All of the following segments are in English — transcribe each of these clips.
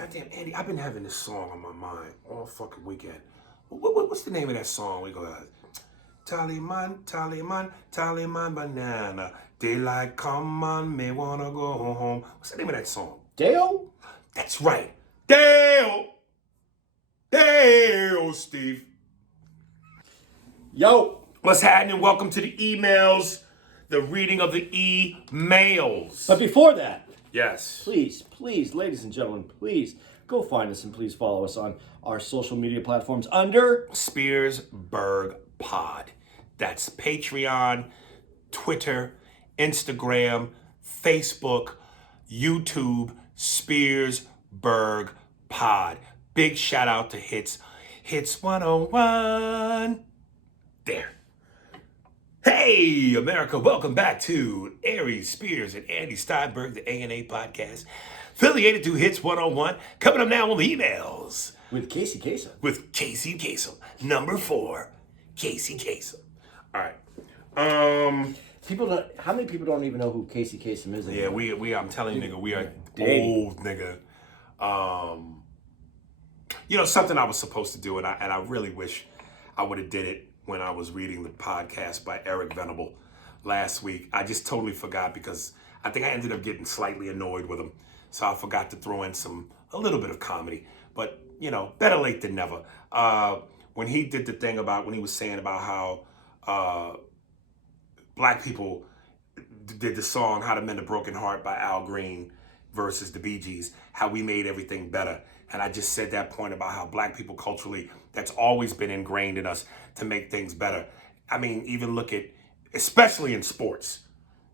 Goddamn, Andy, I've been having this song on my mind all fucking weekend. What's the name of that song? We go, Tallyman, Tallyman, Tallyman banana. Daylight come on, may wanna go home. What's the name of that song? Dale? That's right. Dale! Dale, Steve. Yo! What's happening? Welcome to the emails, the reading of the emails. But before that, yes. please, ladies and gentlemen, please go find us and please follow us on our social media platforms under Spearsburg Pod. That's Patreon, Twitter, Instagram, Facebook, YouTube, Spearsburg Pod. Big shout out to Hits 101. There. Hey, America, welcome back to Aries Spears and Andy Steinberg, the A&A podcast, affiliated to Hits 101. Coming up now on the emails. with Casey Kasem. With Casey Kasem. Number 4, Casey Kasem. All right. How many people don't even know who Casey Kasem is anymore? Yeah, we I'm telling you, nigga, we are Dating. old, nigga. You know, something I was supposed to do, and I really wish I would have did it when I was reading the podcast by Eric Venable last week. I just totally forgot because I think I ended up getting slightly annoyed with him. So I forgot to throw in a little bit of comedy. But, you know, better late than never. When he did the thing about, when he was saying about how black people did the song How to Mend a Broken Heart by Al Green versus the Bee Gees, how we made everything better. And I just said that point about how black people culturally, that's always been ingrained in us to make things better. I mean, even look at, especially in sports,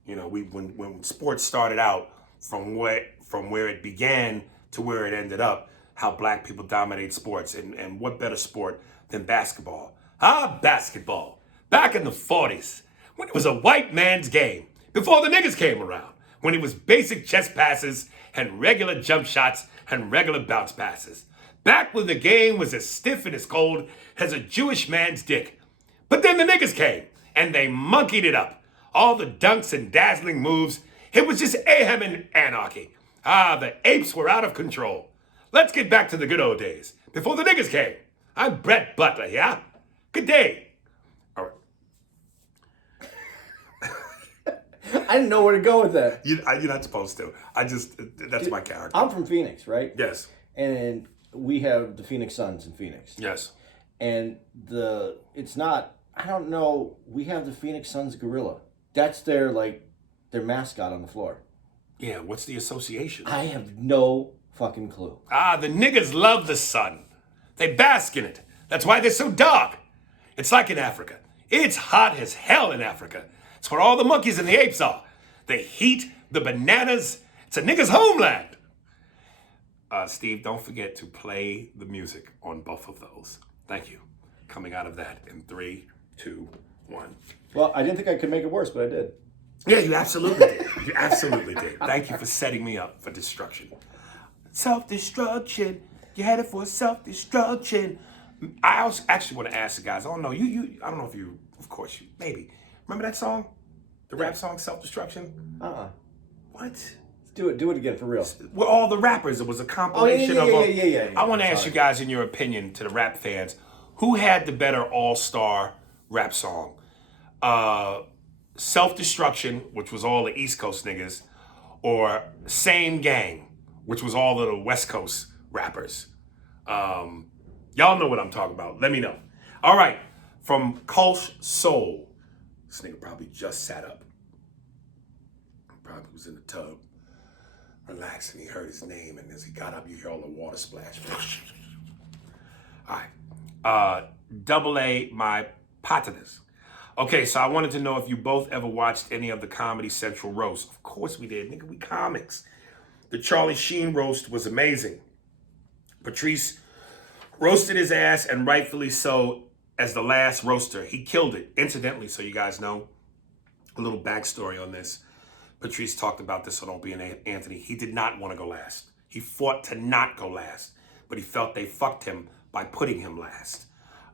you know, when sports started out from where it began to where it ended up, how black people dominate sports, and what better sport than basketball? Basketball. Back in the 40s, when it was a white man's game, before the niggas came around, when it was basic chest passes and regular jump shots and regular bounce passes. Back when the game was as stiff and as cold as a Jewish man's dick. But then the niggas came, and they monkeyed it up. All the dunks and dazzling moves, it was just mayhem and anarchy. The apes were out of control. Let's get back to the good old days, before the niggas came. I'm Brett Butler, yeah? Good day. All right. I didn't know where to go with that. You're not supposed to. That's my character. I'm from Phoenix, right? Yes. And we have the Phoenix Suns in Phoenix. Yes. And it's not, I don't know, we have the Phoenix Suns gorilla. That's their mascot on the floor. Yeah, what's the association? I have no fucking clue. The niggas love the sun. They bask in it. That's why they're so dark. It's like in Africa. It's hot as hell in Africa. It's where all the monkeys and the apes are. The heat, the bananas. It's a nigga's homeland. Steve, don't forget to play the music on both of those. Thank you. Coming out of that in 3, 2, 1. Well, I didn't think I could make it worse, but I did. Yeah, you absolutely did. You absolutely did. Thank you for setting me up for destruction. Self-destruction. You're headed for self-destruction. I also actually want to ask the guys. I don't know. I don't know if you. Of course you. Maybe. Remember that song? The rap song, Self-Destruction? What? Do it again for real. With all the rappers, it was a compilation of them. Yeah. I want to ask you guys, in your opinion, to the rap fans, who had the better all-star rap song? Self-Destruction, which was all the East Coast niggas, or Same Gang, which was all of the West Coast rappers. Y'all know what I'm talking about. Let me know. All right, from Kulsh Soul. This nigga probably just sat up. Probably was in the tub, relaxing. He heard his name, and as he got up, you hear all the water splash. All right. Double A, my partners. Okay, so I wanted to know if you both ever watched any of the Comedy Central roast. Of course we did, nigga, we comics. The Charlie Sheen roast was amazing. Patrice roasted his ass, and rightfully so, as the last roaster. He killed it. Incidentally, so you guys know, a little backstory on this. Patrice talked about this on Opie and Anthony. He did not want to go last. He fought to not go last, but he felt they fucked him by putting him last.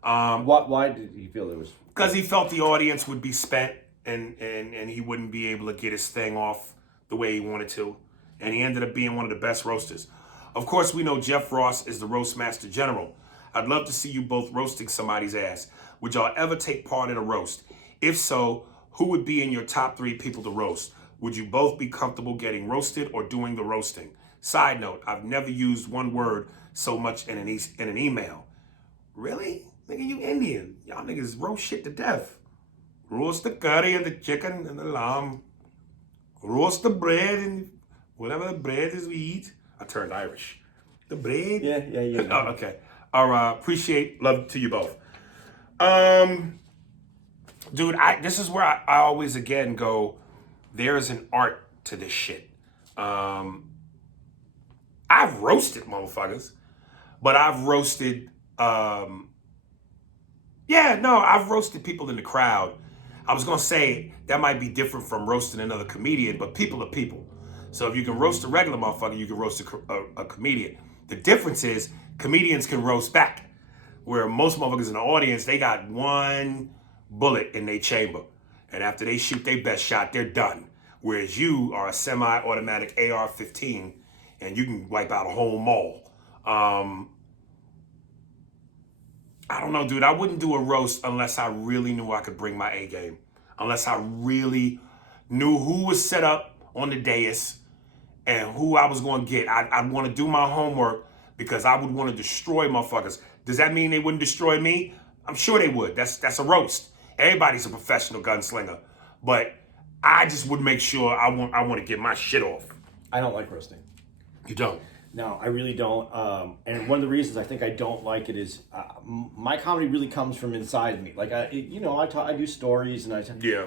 Why did he feel there was? Because he felt the audience would be spent and he wouldn't be able to get his thing off the way he wanted to. And he ended up being one of the best roasters. Of course, we know Jeff Ross is the roast master general. I'd love to see you both roasting somebody's ass. Would y'all ever take part in a roast? If so, who would be in your top 3 people to roast? Would you both be comfortable getting roasted or doing the roasting? Side note, I've never used one word so much in an email. Really? Nigga, you Indian. Y'all niggas roast shit to death. Roast the curry and the chicken and the lamb. Roast the bread and whatever the bread is we eat. I turned Irish. The bread? Yeah. Oh, okay. All right. Appreciate, love to you both. Dude, this is where I always again go, there is an art to this shit. I've roasted motherfuckers, but I've roasted, I've roasted people in the crowd. I was gonna say that might be different from roasting another comedian, but people are people. So if you can roast a regular motherfucker, you can roast a comedian. The difference is comedians can roast back, where most motherfuckers in the audience, they got one bullet in their chamber. And after they shoot their best shot, they're done. Whereas you are a semi-automatic AR-15 and you can wipe out a whole mall. I don't know, dude. I wouldn't do a roast unless I really knew I could bring my A game. Unless I really knew who was set up on the dais and who I was going to get. I'd want to do my homework because I would want to destroy motherfuckers. Does that mean they wouldn't destroy me? I'm sure they would. That's a roast. Everybody's a professional gunslinger. But I just would make sure I want to get my shit off. I don't like roasting. You don't? No, I really don't. And one of the reasons I think I don't like it is my comedy really comes from inside me. Like I do stories and Yeah.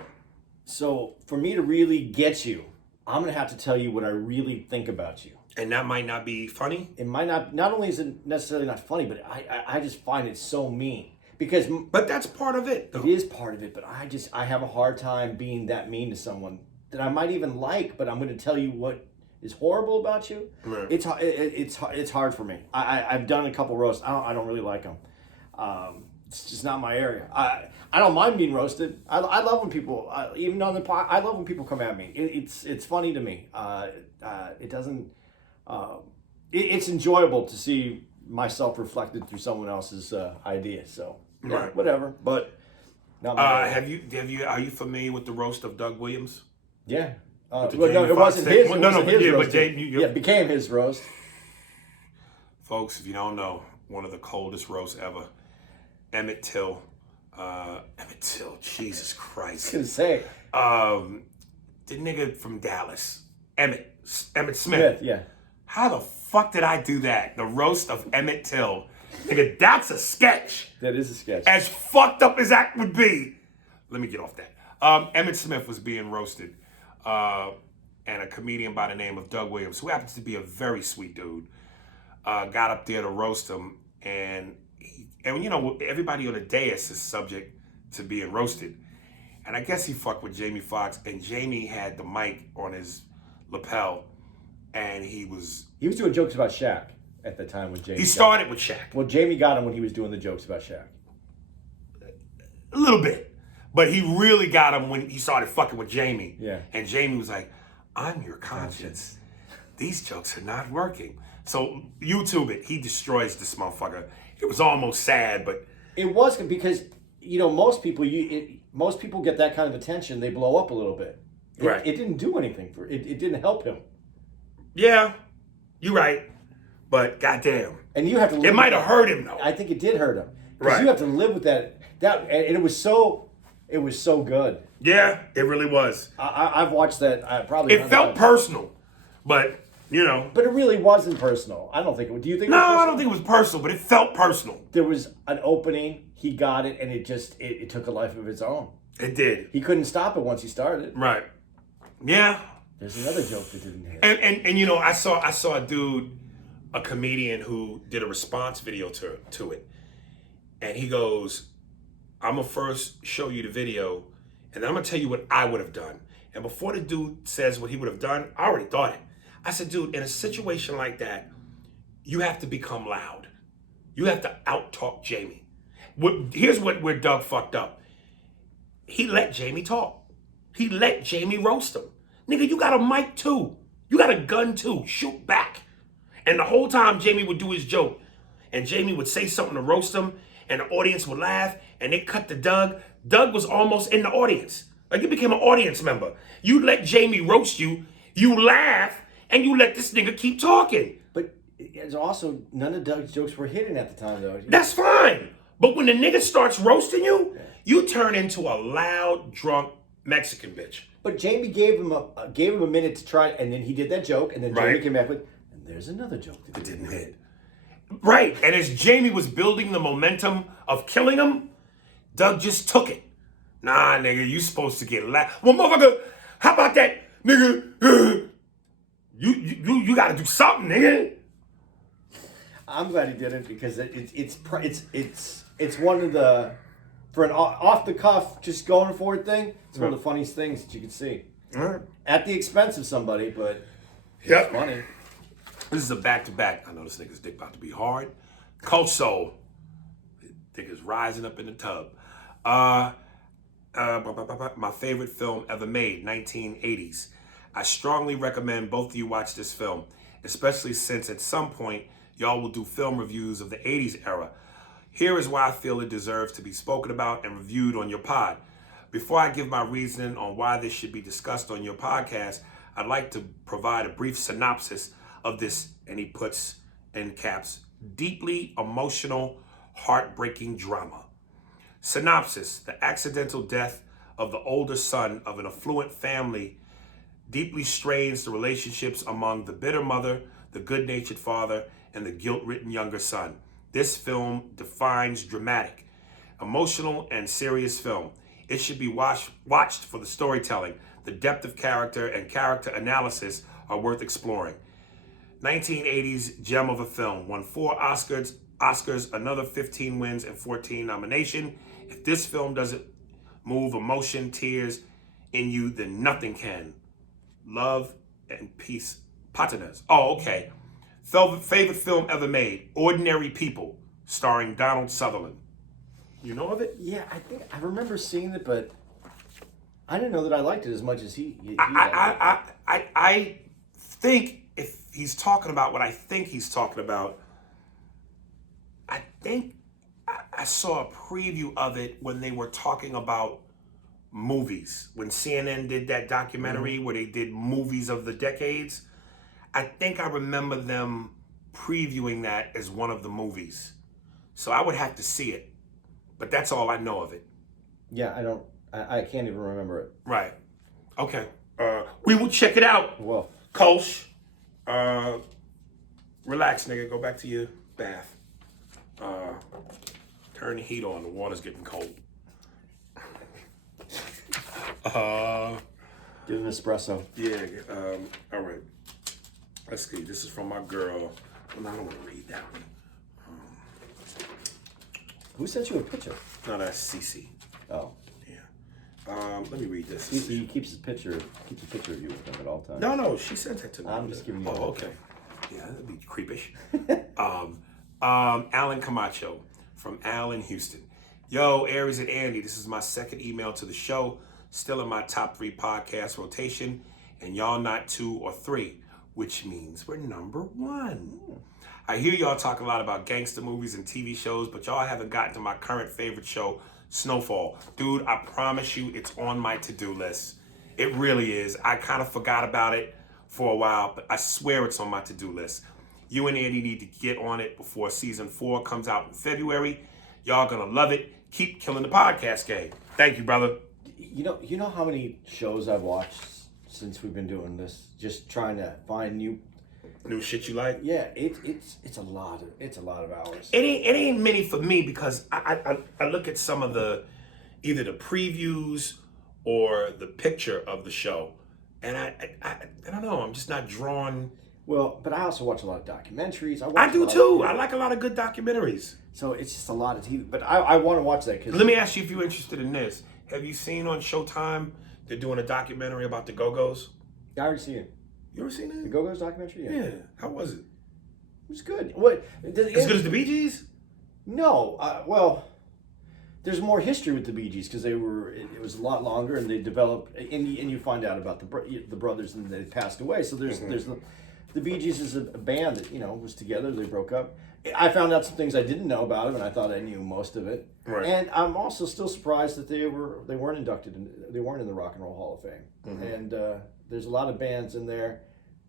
So for me to really get you, I'm gonna have to tell you what I really think about you. And that might not be funny? It might not. Not only is it necessarily not funny, but I just find it so mean because. But that's part of it, though. It is part of it, but I have a hard time being that mean to someone that I might even like, but I'm going to tell you what is horrible about you. Right. It's hard for me. I've done a couple roasts. I don't really like them. It's just not my area. I don't mind being roasted. I love when people even on the pod. I love when people come at me. It's funny to me. It doesn't. It's enjoyable to see myself reflected through someone else's idea. So Right. whatever. But not my area. Are you familiar with the roast of Doug Williams? Yeah. With the Well, no, Jamie it Foxx wasn't thing? his. Well, It no, wasn't but his yeah, but roast. Jamie, It became his roast. Folks, if you don't know, one of the coldest roasts ever. Emmett Till, Jesus I was Christ. gonna say The nigga from Dallas, Emmett Smith. Smith. Yeah. How the fuck did I do that? The roast of Emmett Till. Nigga, that's a sketch. That is a sketch. As fucked up as that would be. Let me get off that. Emmett Smith was being roasted. And a comedian by the name of Doug Williams, who happens to be a very sweet dude, got up there to roast him. And you know, everybody on the dais is subject to being roasted. And I guess he fucked with Jamie Foxx, and Jamie had the mic on his lapel, and he was doing jokes about Shaq at the time when Jamie. He started with Shaq. Well, Jamie got him when he was doing the jokes about Shaq. A little bit. But he really got him when he started fucking with Jamie. Yeah. And Jamie was like, I'm your conscience. These jokes are not working. So YouTube it. He destroys this motherfucker. It was almost sad, but It was because most people get that kind of attention, they blow up a little bit. Right. It didn't do anything for it. It didn't help him. yeah, you're right. But goddamn, And you have to. Live it with might have that. hurt him though. I think it did hurt him. Because Right. you have to live with that. And it was so good. Yeah, it really was. I've watched that probably. It felt personal, but But it really wasn't personal. I don't think it. Do you think? No, it was personal? I don't think it was personal, but it felt personal. There was an opening. He got it, and it took a life of its own. It did. He couldn't stop it once he started. Right. Yeah. There's another joke that didn't hit. And I saw a dude, a comedian who did a response video to it. And he goes, I'm gonna first show you the video, and then I'm gonna tell you what I would have done. And before the dude says what he would have done, I already thought it. I said, dude, in a situation like that, you have to become loud. You have to out-talk Jamie. Here's where Doug fucked up. He let Jamie talk. He let Jamie roast him. Nigga, you got a mic too. You got a gun too. Shoot back. And the whole time Jamie would do his joke, and Jamie would say something to roast him, and the audience would laugh, and they cut to Doug. Doug was almost in the audience. Like, you became an audience member. You let Jamie roast you, you laugh, and you let this nigga keep talking. But it's also, none of Doug's jokes were hitting at the time, though. That's fine. But when the nigga starts roasting you, you turn into a loud, drunk Mexican bitch. But Jamie gave him a minute to try, and then he did that joke, and then Jamie came back with, and there's another joke that didn't hit. Right, and as Jamie was building the momentum of killing him, Doug just took it. Nah, nigga, you supposed to get laughed. Well, motherfucker, how about that, nigga? You got to do something, nigga. I'm glad he did it because it's one of the, for an off the cuff, just going for it thing. It's one of the funniest things that you can see. At the expense of somebody, but it's funny. This is a back-to-back. I know this nigga's dick about to be hard. Coach Soul. Dick is rising up in the tub. My favorite film ever made, 1980s. I strongly recommend both of you watch this film, especially since at some point y'all will do film reviews of the 80s era. Here is why I feel it deserves to be spoken about and reviewed on your pod. Before I give my reasoning on why this should be discussed on your podcast, I'd like to provide a brief synopsis of this, and he puts in caps, deeply emotional, heartbreaking drama. Synopsis: the accidental death of the older son of an affluent family deeply strains the relationships among the bitter mother, the good-natured father, and the guilt-ridden younger son. This film defines dramatic, emotional, and serious film. It should be watched for the storytelling. The depth of character and character analysis are worth exploring. 1980s gem of a film. Won 4 Oscars, another 15 wins and 14 nominations. If this film doesn't move emotion, tears in you, then nothing can. Love and peace. Patinas. Oh, okay. Favorite film ever made, Ordinary People, starring Donald Sutherland. You know of it? Yeah, I think I remember seeing it, but I didn't know that I liked it as much as he I think if he's talking about what I think he's talking about, I think I saw a preview of it when they were talking about movies. When CNN did that documentary where they did movies of the decades, I think I remember them previewing that as one of the movies. So I would have to see it. But that's all I know of it. Yeah, I can't even remember it. Right. Okay. We will check it out. Well, Kolsch. Relax, nigga. Go back to your bath. Turn the heat on. The water's getting cold. Get an espresso. Yeah. All right. Let's see. This is from my girl. Well, I don't want to read that one. Who sent you a picture? No, that's Cece. Oh. Yeah. Let me read this. He keeps a picture of you with him at all times. No, she sent that to me. I'm just giving you. Oh, okay. Yeah, that'd be creepish. Alan Camacho from Al in Houston. Yo, Aries and Andy, this is my second email to the show. Still in my top 3 podcast rotation, and y'all not 2 or 3, which means we're number 1. I hear y'all talk a lot about gangster movies and TV shows, but y'all haven't gotten to my current favorite show, Snowfall. Dude, I promise you it's on my to-do list. It really is. I kind of forgot about it for a while, but I swear it's on my to-do list. You and Andy need to get on it before season 4 comes out in February. Y'all gonna love it. Keep killing the podcast game. Thank you, brother. You know how many shows I've watched since we've been doing this, just trying to find new shit you like? Yeah, it's a lot of hours. It ain't many for me because I look at some of either the previews or the picture of the show, and I don't know. I'm just not drawn. Well, but I also watch a lot of documentaries. I do too. I like a lot of good documentaries. So it's just a lot of TV. But I want to watch that. Let me ask you if you're interested in this. Have you seen on Showtime they're doing a documentary about the Go-Go's? I already seen it. You ever seen it? The Go-Go's documentary? Yeah. How was it? It was good. What? As good as the Bee Gees? No. Well, there's more history with the Bee Gees because it was a lot longer and they developed and you find out about the brothers and they passed away. So there's the Bee Gees is a band that was together. They broke up. I found out some things I didn't know about them, and I thought I knew most of it. Right. And I'm also still surprised that they weren't inducted. They weren't in the Rock and Roll Hall of Fame. Mm-hmm. And there's a lot of bands in there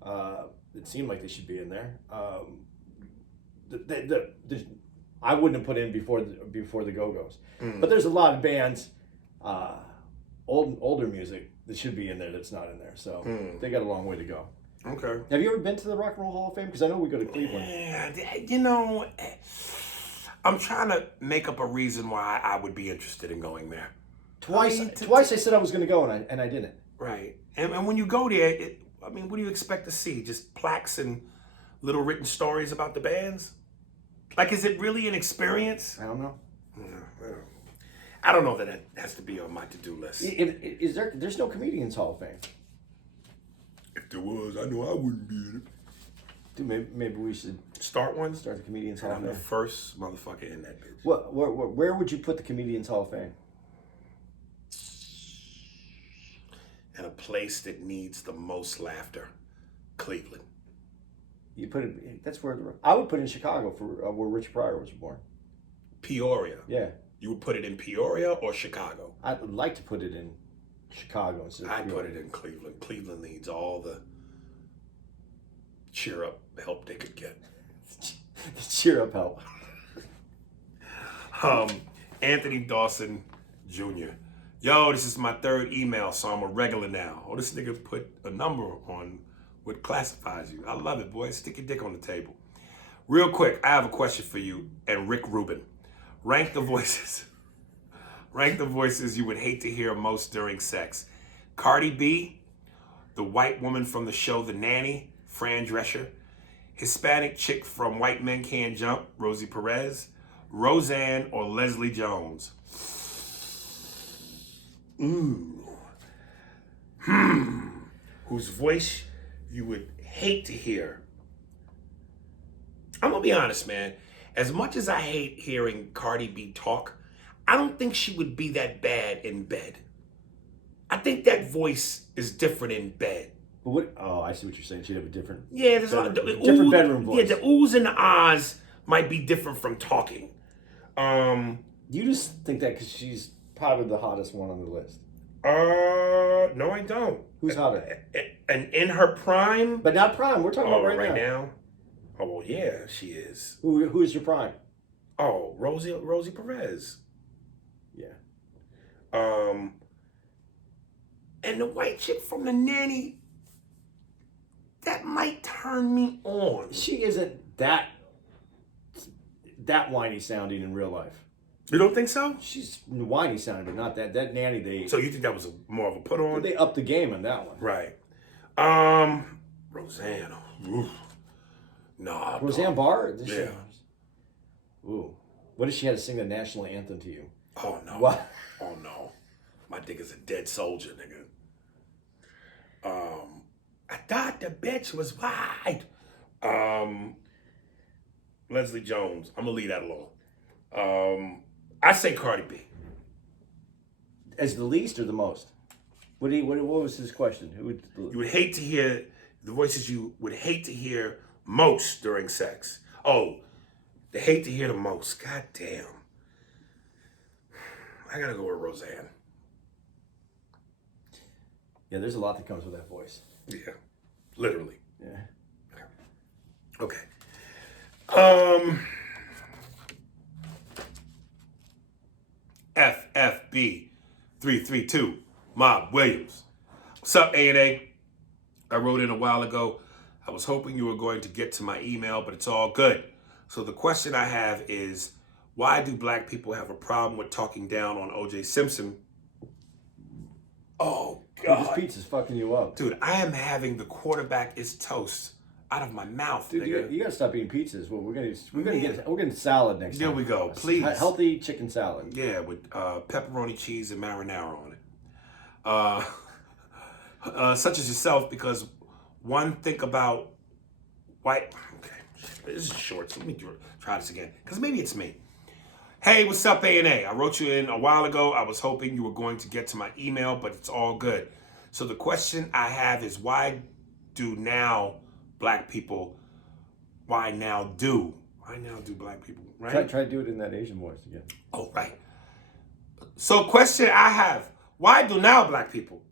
that seem like they should be in there. I wouldn't have put in before the Go-Go's. Mm. But there's a lot of bands, older music that should be in there that's not in there. So they got a long way to go. Okay. Have you ever been to the Rock and Roll Hall of Fame? Because I know we go to Cleveland. Yeah, I'm trying to make up a reason why I would be interested in going there. Twice I said I was going to go and I didn't. Right. And when you go there, what do you expect to see? Just plaques and little written stories about the bands? Like, is it really an experience? I don't know. I don't know that it has to be on my to-do list. There's no Comedians Hall of Fame. If there was, I know I wouldn't be in it. Dude, maybe we should Start one? start the Comedians Hall And of I'm the Fame. first motherfucker in that bitch. Where would you put the Comedians Hall of Fame? In a place that needs the most laughter. Cleveland. You put it. That's where I would put it in Chicago for where Rich Pryor was born. Peoria. Yeah, You would put it in Peoria or Chicago? I'd like to put it in Chicago instead of I'd put Peoria. it in Cleveland. Cleveland needs all the cheer up help they could get. Cheer up help. Anthony Dawson Jr. Yo, this is my third email, so I'm a regular now. Oh, this nigga put a number on what classifies you. I love it, boy. Stick your dick on the table. Real quick, I have a question for you and Rick Rubin. Rank the voices. Rank the voices you would hate to hear most during sex. Cardi B, the white woman from the show The Nanny, Fran Drescher, Hispanic chick from White Men Can't Jump, Rosie Perez, Roseanne, or Leslie Jones. Whose voice you would hate to hear. I'm gonna be honest, man. As much as I hate hearing Cardi B talk, I don't think she would be that bad in bed. I think that voice is different in bed. But what? Oh, I see what you're saying. She'd have a different. Yeah, there's different bedroom voice. Yeah, the oohs and the ahs might be different from talking. You just think that because she's probably the hottest one on the list. No, I don't. Who's hotter? And in her prime? But not prime. We're talking about right now. now. Oh, well, yeah, she is. Who is your prime? Oh, Rosie Perez. Yeah. And the white chick from The Nanny, that might turn me on. She isn't that whiny sounding in real life. You don't think so? She's whiny sounding, but not that. That Nanny, So you think that was more of a put on? they upped the game on that one. Right. Roseanne. Oof. Nah. Roseanne Barr? Yeah. Ooh. What if she had to sing the national anthem to you? Oh, no. What? Oh, no. My dick is a dead soldier, nigga. I thought the bitch was white. Leslie Jones. I'm going to leave that alone. I say Cardi B. As the least or the most? What was his question? You would hate to hear the voices you would hate to hear most during sex. Oh, they hate to hear the most. God damn. I gotta go with Roseanne. Yeah, there's a lot that comes with that voice. Yeah, literally. Yeah. Okay. FFB 332 Mob Williams. What's up, A&A? I wrote in a while ago. I was hoping you were going to get to my email, but it's all good. So the question I have is, why do black people have a problem with talking down on O.J. Simpson? Oh, God. This pizza's fucking you up. Dude, I am having the quarterback is toast out of my mouth, Dude, nigga. you gotta stop eating pizzas. Well, we're getting salad next time. There we go, please. Healthy chicken salad. Yeah, with pepperoni, cheese, and marinara on it. Such as yourself, because one, think about white. Okay, this is short, so let me try this again, because maybe it's me. Hey, what's up, A&A? I wrote you in a while ago. I was hoping you were going to get to my email, but it's all good. So the question I have is, why do now black people, why now do black people, right? Try to do it in that Asian voice again. Oh, right. So question I have, why do now black people,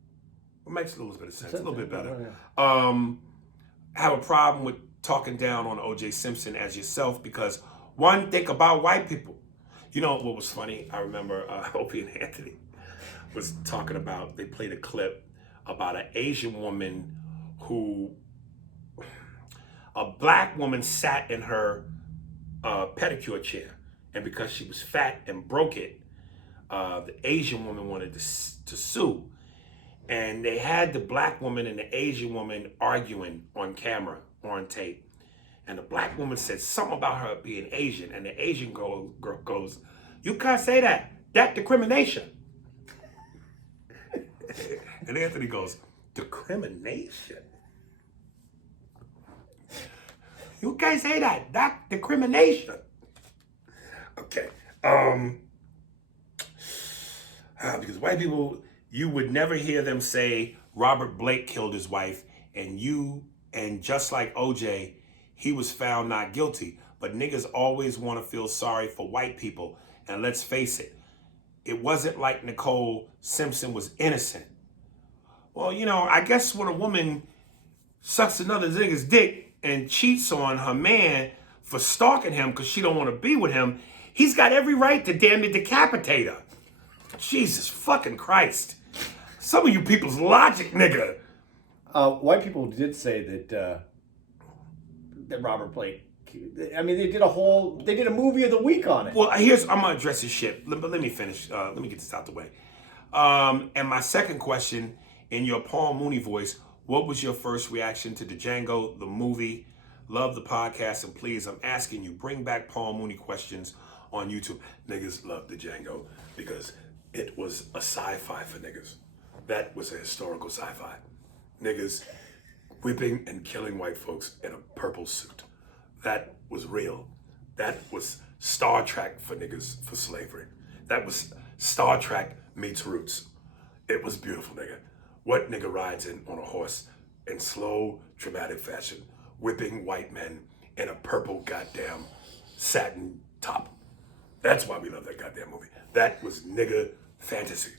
it makes a little bit of sense, a little bit better, have a problem with talking down on O.J. Simpson as yourself? Because one, think about white people. You know what was funny? I remember Opie and Anthony was talking about, they played a clip about an Asian woman who, a black woman sat in her pedicure chair, and because she was fat and broke it, the Asian woman wanted to sue. And they had the black woman and the Asian woman arguing on camera, on tape. And the black woman said something about her being Asian, and the Asian girl goes, "You can't say that. That's discrimination." And Anthony goes, "Discrimination? You can't say that. That's discrimination." Okay. Because white people, you would never hear them say Robert Blake killed his wife, and just like OJ, he was found not guilty. But niggas always want to feel sorry for white people. And let's face it, it wasn't like Nicole Simpson was innocent. Well, you know, I guess when a woman sucks another nigga's dick and cheats on her man for stalking him because she don't want to be with him, he's got every right to damn near decapitate her. Jesus fucking Christ. Some of you people's logic, nigga. White people did say that Robert Blake. I mean, they did a movie of the week on it. Well, I'm gonna address this shit, but let me finish. Let me get this out the way. And my second question, in your Paul Mooney voice, what was your first reaction to the Django, the movie? Love the podcast, and please, I'm asking you, bring back Paul Mooney questions on YouTube. Niggas love the Django because it was a sci-fi for niggas. That was a historical sci-fi. Niggas whipping and killing white folks in a purple suit. That was real. That was Star Trek for niggas for slavery. That was Star Trek meets Roots. It was beautiful, nigga. What nigga rides in on a horse in slow, dramatic fashion, whipping white men in a purple goddamn satin top? That's why we love that goddamn movie. That was nigga fantasy.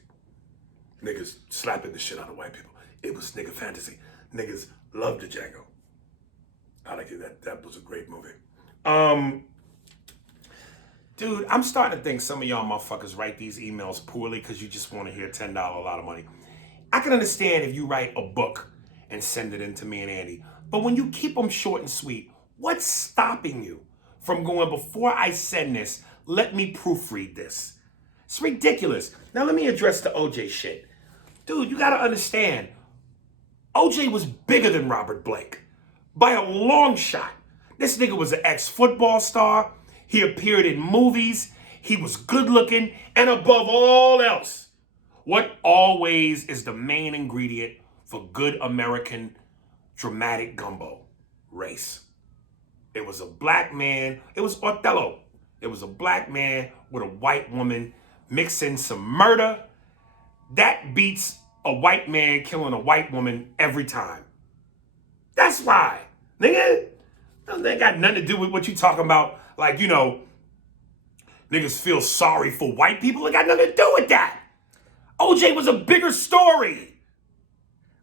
Niggas slapping the shit out of white people. It was nigga fantasy. Niggas loved the Django. I like it. That was a great movie. Dude, I'm starting to think some of y'all motherfuckers write these emails poorly because you just want to hear $10 a lot of money. I can understand if you write a book and send it in to me and Andy, but when you keep them short and sweet, what's stopping you from going, before I send this, let me proofread this? It's ridiculous. Now let me address the OJ shit. Dude, you gotta understand, OJ was bigger than Robert Blake by a long shot. This nigga was an ex-football star. He appeared in movies. He was good looking. And above all else, what always is the main ingredient for good American dramatic gumbo? Race. It was a black man. It was Othello. It was a black man with a white woman mixing some murder. That beats a white man killing a white woman every time. That's why. Nigga, that ain't got nothing to do with what you talking about. Like, you know, niggas feel sorry for white people. It got nothing to do with that. OJ was a bigger story.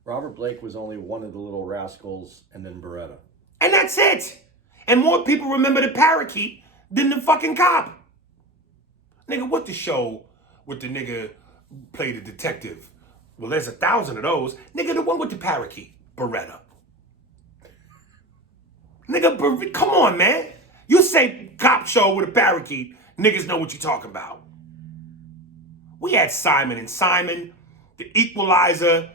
Robert Blake was only one of the little rascals, and then Beretta. And that's it. And more people remember the parakeet than the fucking cop. Nigga, what the show with the nigga played the detective? Well, there's 1,000 of those. Nigga, the one with the parakeet, Beretta. Nigga, come on, man. You say cop show with a parakeet, niggas know what you're talking about. We had Simon and Simon, The Equalizer,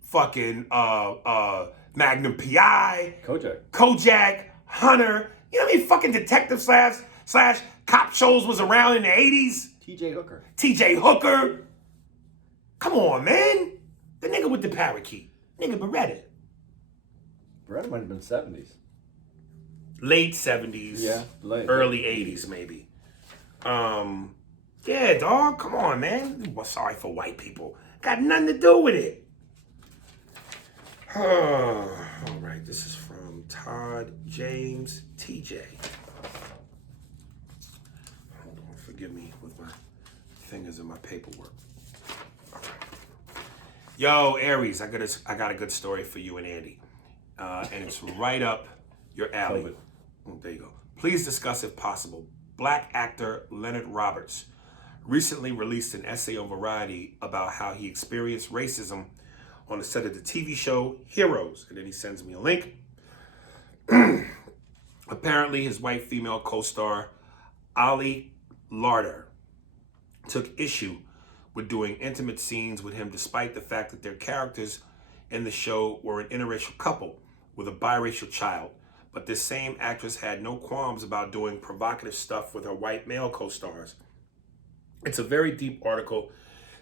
fucking Magnum PI, Kojak, Hunter. You know how many fucking detective slash cop shows was around in the 80s? TJ Hooker. Come on, man. The nigga with the parakeet. Nigga Beretta. Beretta might have been 70s. Late 70s. Yeah, late. Early 80s, maybe. Yeah, dog. Come on, man. Sorry for white people. Got nothing to do with it. All right, this is from Todd James TJ. Hold on, forgive me with my fingers in my paperwork. Okay. Yo, Aries, I got a good story for you and Andy. And it's right up your alley. Oh, there you go. Please discuss, if possible, Black actor Leonard Roberts recently released an essay on Variety about how he experienced racism on the set of the TV show Heroes. And then he sends me a link. Apparently, his white female co-star, Ali Larder, took issue with doing intimate scenes with him despite the fact that their characters in the show were an interracial couple with a biracial child. But this same actress had no qualms about doing provocative stuff with her white male co-stars. It's a very deep article,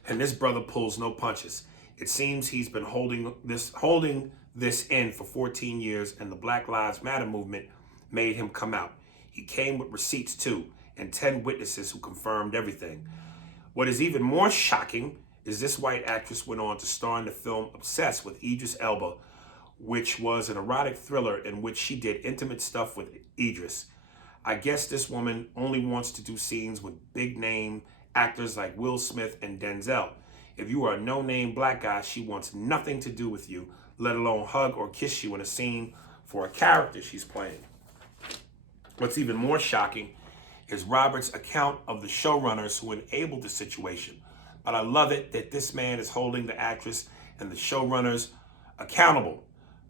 and this brother pulls no punches. It seems he's been holding this in for 14 years, and the Black Lives Matter movement made him come out. He came with receipts too, and 10 witnesses who confirmed everything. What is even more shocking is this white actress went on to star in the film Obsessed with Idris Elba, which was an erotic thriller in which she did intimate stuff with Idris. I guess this woman only wants to do scenes with big name actors like Will Smith and Denzel. If you are a no-name black guy, she wants nothing to do with you, let alone hug or kiss you in a scene for a character she's playing. What's even more shocking is Robert's account of the showrunners who enabled the situation. But I love it that this man is holding the actress and the showrunners accountable.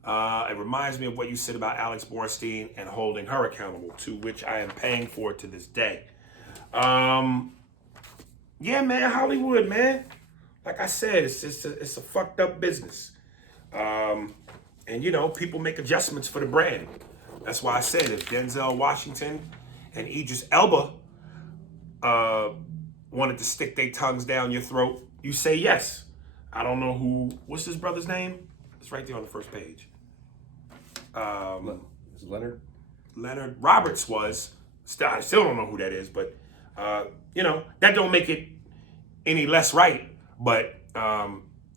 It reminds me of what you said about Alex Borstein and holding her accountable, to which I am paying for to this day. Yeah, man, Hollywood, man. Like I said, it's a fucked up business. And you know, people make adjustments for the brand. That's why I said if Denzel Washington and Idris Elba wanted to stick their tongues down your throat, you say yes. I don't know what's his brother's name? It's right there on the first page. Is it Leonard? Leonard Roberts was. I still don't know who that is, but you know, that don't make it any less right. But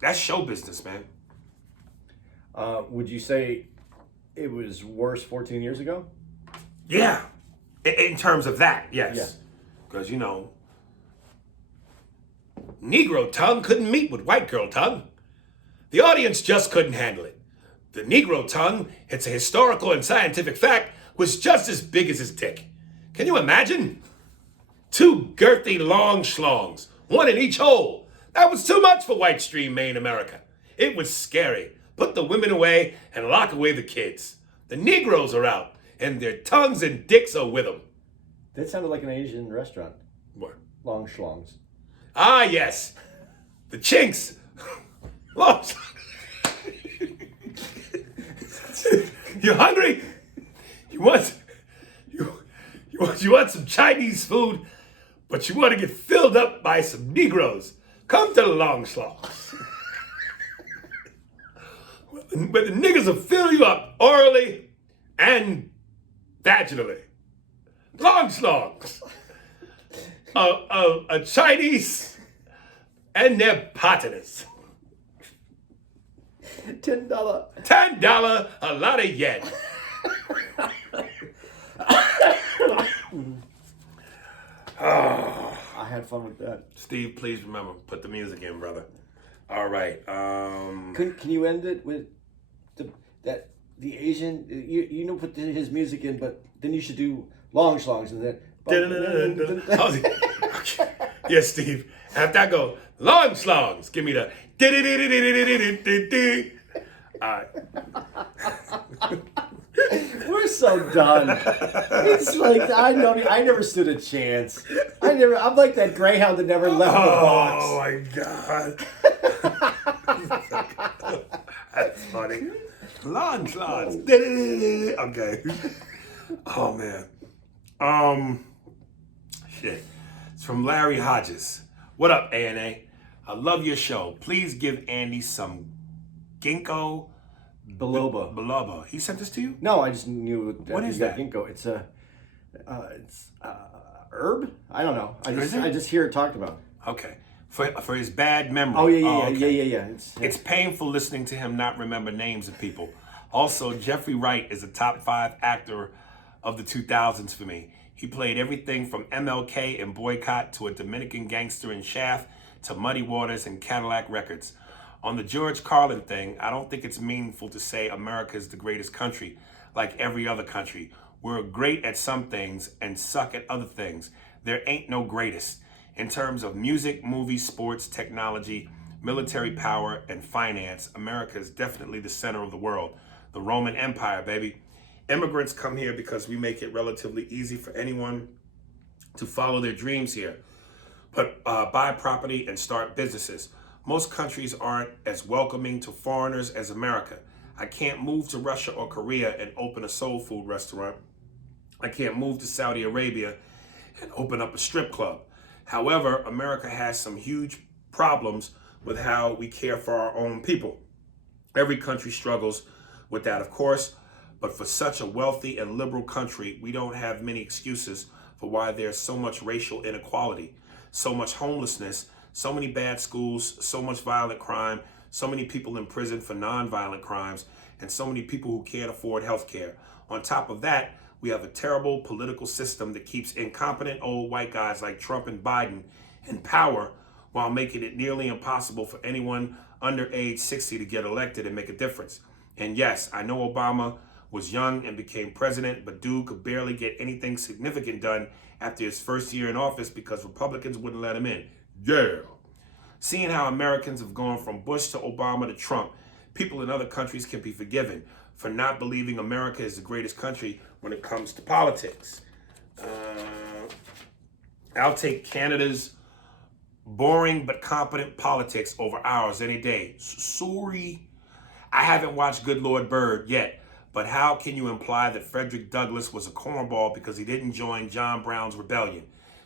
that's show business, man. Would you say it was worse 14 years ago? Yeah, in terms of that, yes. Yeah. Because, you know, Negro tongue couldn't meet with white girl tongue. The audience just couldn't handle it. The Negro tongue, it's a historical and scientific fact, was just as big as his dick. Can you imagine? 2 girthy long schlongs, 1 in each hole. That was too much for white stream Maine America. It was scary. Put the women away and lock away the kids. The Negroes are out, and their tongues and dicks are with them. That sounded like an Asian restaurant. What? Long schlongs. Ah, yes. The chinks. Long You hungry? You want some Chinese food, but you want to get filled up by some Negroes. Come to the Long Schlongs. But the niggas will fill you up orally and vaginally. Long Schlongs. A Chinese and their partners. $10. $10, a lot of yen. I had fun with that. Steve, please remember, put the music in, brother. All right. Can you end it with the Asian? You know, put his music in, but then you should do long schlongs and then. Okay. Yes, Steve. After I go long schlongs, give me the. All right. We're so done. It's like I never stood a chance. I'm like that greyhound that never left the box. Oh my god. That's funny. Long schlongs. Okay. Oh man. Shit. It's from Larry Hodges. What up, A&A? I love your show. Please give Andy some ginkgo biloba. He sent this to you? No, I just knew. What is that? Ginkgo. It's herb. I don't know. I just hear it talked about. Okay. For his bad memory. Oh yeah. Okay. Yeah. It's painful listening to him not remember names of people. Also, Jeffrey Wright is a top 5 actor of the 2000s for me. He played everything from MLK in Boycott to a Dominican gangster in Shaft to Muddy Waters and Cadillac Records. On the George Carlin thing, I don't think it's meaningful to say America is the greatest country like every other country. We're great at some things and suck at other things. There ain't no greatest. In terms of music, movies, sports, technology, military power, and finance, America is definitely the center of the world. The Roman Empire, baby. Immigrants come here because we make it relatively easy for anyone to follow their dreams here, but buy property and start businesses. Most countries aren't as welcoming to foreigners as America. I can't move to Russia or Korea and open a soul food restaurant. I can't move to Saudi Arabia and open up a strip club. However, America has some huge problems with how we care for our own people. Every country struggles with that, of course, but for such a wealthy and liberal country, we don't have many excuses for why there's so much racial inequality, so much homelessness, so many bad schools, so much violent crime, so many people in prison for non-violent crimes, and so many people who can't afford health care. On top of that, we have a terrible political system that keeps incompetent old white guys like Trump and Biden in power while making it nearly impossible for anyone under age 60 to get elected and make a difference. And yes, I know Obama was young and became president, but dude could barely get anything significant done after his first year in office because Republicans wouldn't let him in. Yeah. Seeing how Americans have gone from Bush to Obama to Trump, people in other countries can be forgiven for not believing America is the greatest country when it comes to politics. I'll take Canada's boring but competent politics over ours any day. Sorry. I haven't watched Good Lord Bird yet, but how can you imply that Frederick Douglass was a cornball because he didn't join John Brown's rebellion?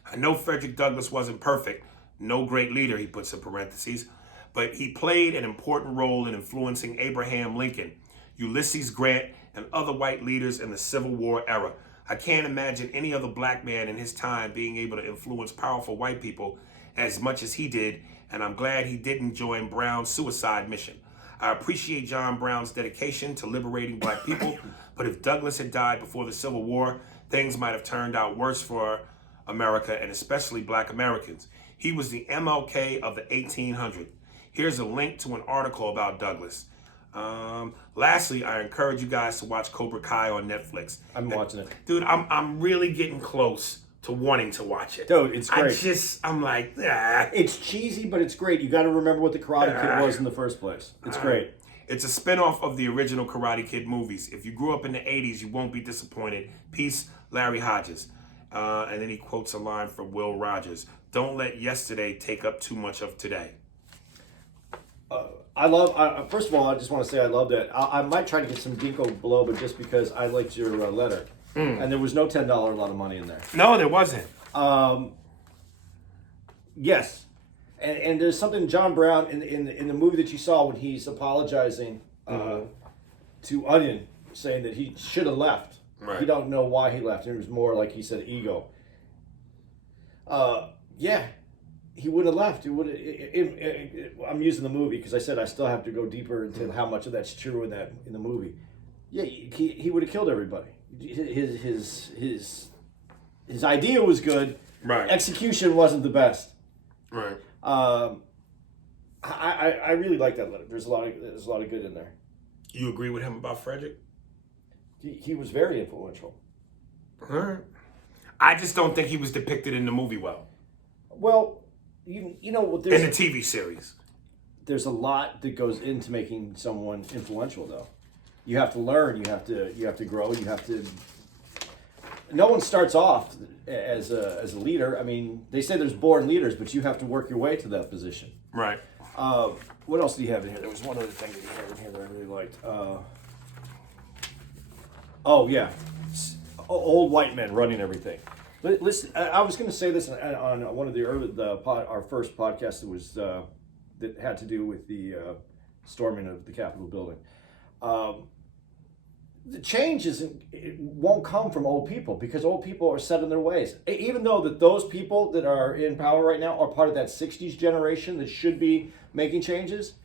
I know Frederick Douglass wasn't perfect, no great leader, he puts in parentheses, but he played an important role in influencing Abraham Lincoln, Ulysses Grant, and other white leaders in the Civil War era. I can't imagine any other black man in his time being able to influence powerful white people as much as he did, and I'm glad he didn't join Brown's suicide mission. I appreciate John Brown's dedication to liberating black people, but if Douglass had died before the Civil War, things might have turned out worse for America and especially black Americans. He was the MLK of the 1800s. Here's a link to an article about Douglass. Lastly, I encourage you guys to watch Cobra Kai on Netflix. I'm watching it. Dude, I'm really getting close to wanting to watch it. Dude, it's great. I'm like, ah. It's cheesy, but it's great. You got to remember what the Karate Kid was in the first place. It's great. It's a spinoff of the original Karate Kid movies. If you grew up in the 80s, you won't be disappointed. Peace, Larry Hodges. And then he quotes a line from Will Rogers. Don't let yesterday take up too much of today. First of all, I just want to say I love that. I might try to get some Ginkgo biloba just because I liked your letter. And there was no $10 a lot of money in there. No, there wasn't. Yes. And there's something John Brown in the movie that you saw when he's apologizing to Onion, saying that he should have left. Right. He don't know why he left. It was more like he said ego. Yeah, he would have left. It would. I'm using the movie because I said I still have to go deeper into how much of that's true in the movie. Yeah, he would have killed everybody. His idea was good. Right. Execution wasn't the best. Right. I really like that letter. There's a lot of good in there. You agree with him about Frederick? He was very influential. All right. I just don't think he was depicted in the movie well. Well, you know, in the TV series. There's a lot that goes into making someone influential, though. You have to learn. You have to grow. You have to. No one starts off as a leader. I mean, they say there's born leaders, but you have to work your way to that position. Right. What else do you have in here? There was one other thing that you had in here that I really liked. Oh yeah, old white men running everything. Listen, I was going to say this on one of our first podcast that had to do with the storming of the Capitol building. The change won't come from old people because old people are set in their ways. Even though that those people that are in power right now are part of that 60s generation that should be making changes,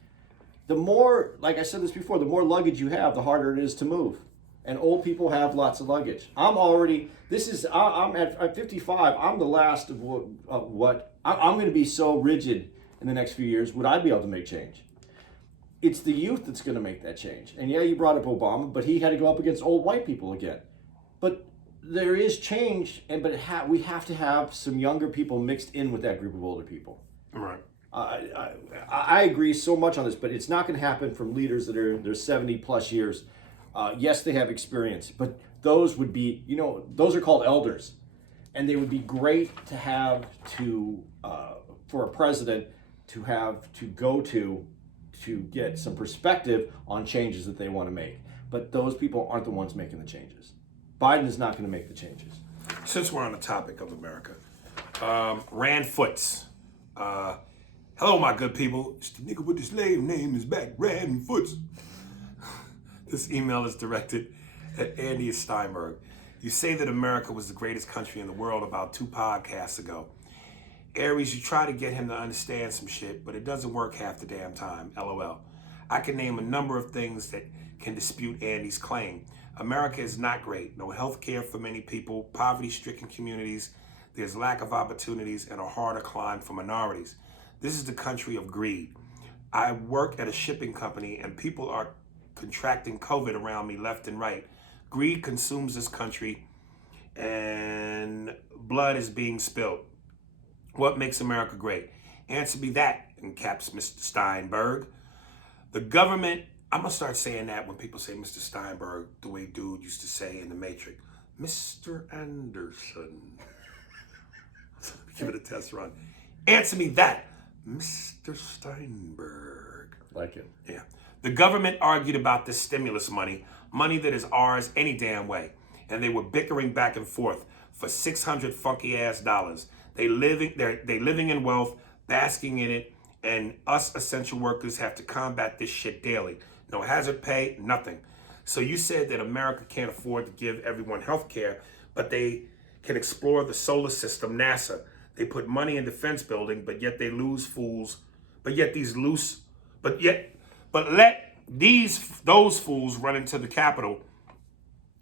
the more, like I said this before, the more luggage you have, the harder it is to move. And old people have lots of luggage. I'm at 55. I'm the last of what I'm going to be so rigid in the next few years. Would I be able to make change? It's the youth that's going to make that change. And yeah, you brought up Obama, but he had to go up against old white people again. But there is change, we have to have some younger people mixed in with that group of older people. Right. I agree so much on this, but it's not going to happen from leaders that are 70 plus years. Yes, they have experience, but those would be, those are called elders. And they would be great to have for a president to have to go to get some perspective on changes that they want to make. But those people aren't the ones making the changes. Biden is not going to make the changes. Since we're on the topic of America, Rand Foots. Hello, my good people. It's the nigga with the slave name is back, Rand Foots. This email is directed at Andy Steinberg. You say that America was the greatest country in the world about 2 podcasts ago. Aries, you try to get him to understand some shit, but it doesn't work half the damn time. LOL. I can name a number of things that can dispute Andy's claim. America is not great. No health care for many people, poverty-stricken communities, there's lack of opportunities, and a harder climb for minorities. This is the country of greed. I work at a shipping company, and people are contracting COVID around me left and right. Greed consumes this country, and blood is being spilled. What makes America great? Answer me that, in caps, Mr. Steinberg. The government, I'm going to start saying that when people say Mr. Steinberg, the way dude used to say in The Matrix. Mr. Anderson. Give it a test run. Answer me that, Mr. Steinberg. Like it. Yeah. The government argued about this stimulus money that is ours any damn way. And they were bickering back and forth for $600 funky ass dollars. They living in wealth, basking in it, and us essential workers have to combat this shit daily. No hazard pay, nothing. So you said that America can't afford to give everyone health care, but they can explore the solar system, NASA. They put money in defense building, but yet they lose fools. But let those fools run into the Capitol.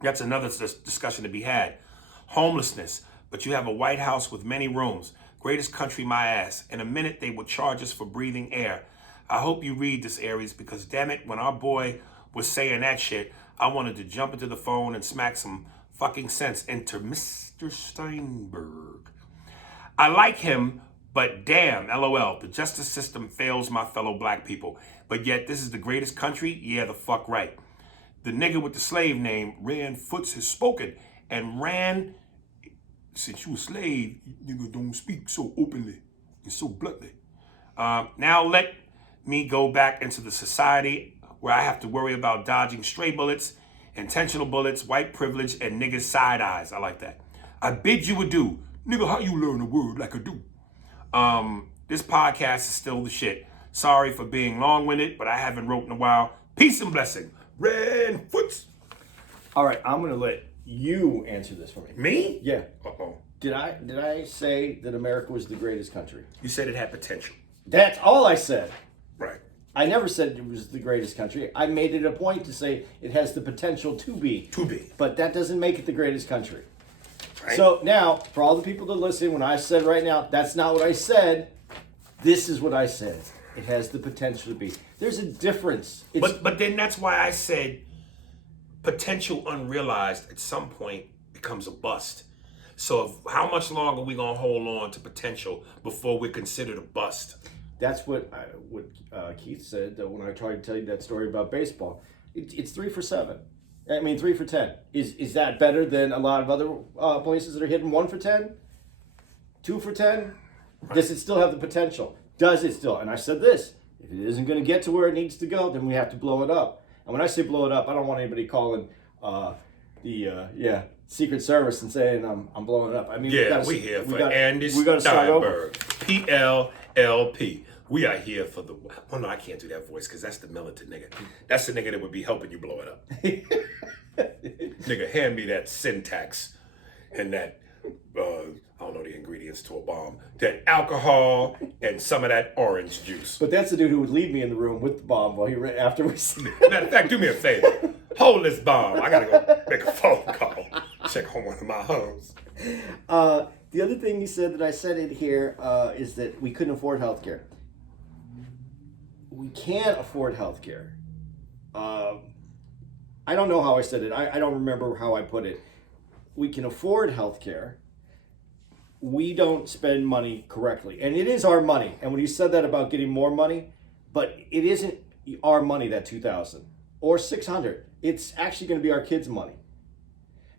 That's another discussion to be had. Homelessness, but you have a White House with many rooms. Greatest country, my ass. In a minute, they will charge us for breathing air. I hope you read this, Aries, because damn it, when our boy was saying that shit, I wanted to jump into the phone and smack some fucking sense into Mr. Steinberg. I like him, but damn, LOL, the justice system fails my fellow black people. But yet, this is the greatest country? Yeah, the fuck right. The nigga with the slave name, Rand Foots, has spoken. And Rand, since you a slave, nigga don't speak so openly and so bluntly. Now let me go back into the society where I have to worry about dodging stray bullets, intentional bullets, white privilege, and niggas side eyes. I like that. I bid you adieu. Nigga, how you learn a word like I do? This podcast is still the shit. Sorry for being long-winded, but I haven't wrote in a while. Peace and blessing. Rand Foots. All right, I'm going to let you answer this for me. Me? Yeah. Uh-oh. Did I say that America was the greatest country? You said it had potential. That's all I said. Right. I never said it was the greatest country. I made it a point to say it has the potential to be. To be. But that doesn't make it the greatest country. Right. So now, for all the people that listen, when I said right now, that's not what I said. This is what I said. It has the potential to be. There's a difference. But then that's why I said potential unrealized at some point becomes a bust. So how much longer are we going to hold on to potential before we're considered a bust? That's what Keith said when I tried to tell you that story about baseball. It's 3 for 7. I mean, 3 for 10. Is that better than a lot of other places that are hitting 1 for 10? 2 for 10? Right. Does it still have the potential? Does it still? And I said this, if it isn't going to get to where it needs to go, then we have to blow it up. And when I say blow it up, I don't want anybody calling the Secret Service and saying I'm blowing it up. I mean, we here for Andy Steinberg, PLLP. We are here for the. Oh no, I can't do that voice because that's the militant nigga. That's the nigga that would be helping you blow it up. Nigga, hand me that syntax and that. I don't know the ingredients to a bomb. Then alcohol and some of that orange juice. But that's the dude who would leave me in the room with the bomb while he afterwards. Matter of fact, do me a favor. Hold this bomb. I gotta go make a phone call. Check on one of my homes. The other thing you said that I said in here is that we couldn't afford health care. We can't afford health care. I don't know how I said it. I don't remember how I put it. We can afford health care. We don't spend money correctly. And it is our money. And when you said that about getting more money, but it isn't our money, that 2,000 or 600. It's actually going to be our kids' money.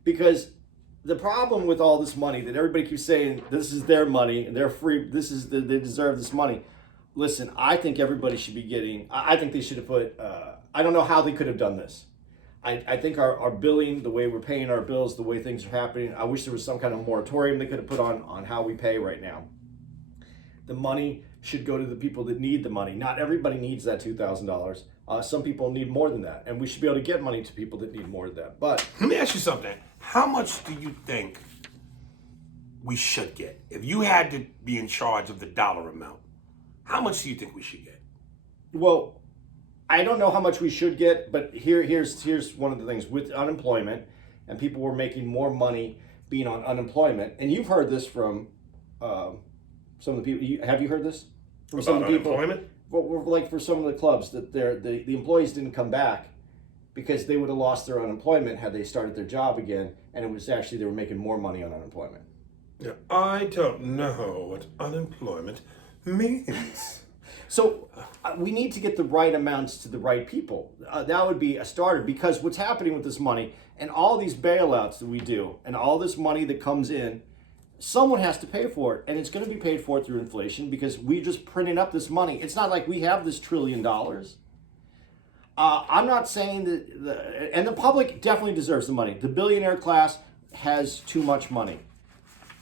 Because the problem with all this money that everybody keeps saying, this is their money and they're free, they deserve this money. Listen, I think everybody should be getting, I think they should have put, I don't know how they could have done this. I think our billing, the way we're paying our bills, the way things are happening, I wish there was some kind of moratorium they could have put on how we pay right now. The money should go to the people that need the money. Not everybody needs that $2,000. Some people need more than that, and we should be able to get money to people that need more than that. But let me ask you something. How much do you think we should get? If you had to be in charge of the dollar amount, how much do you think we should get? Well, I don't know how much we should get, but here's one of the things with unemployment, and people were making more money being on unemployment. And you've heard this from some of the people. Have you heard this from some of the people? Unemployment? Well, like for some of the clubs that the employees didn't come back because they would have lost their unemployment had they started their job again, and it was actually they were making more money on unemployment. Yeah, I don't know what unemployment means. So we need to get the right amounts to the right people. That would be a starter, because what's happening with this money and all these bailouts that we do and all this money that comes in, someone has to pay for it, and it's going to be paid for through inflation because we just printing up this money. It's not like we have this $1 trillion. I'm not saying that, and the public definitely deserves the money. The billionaire class has too much money,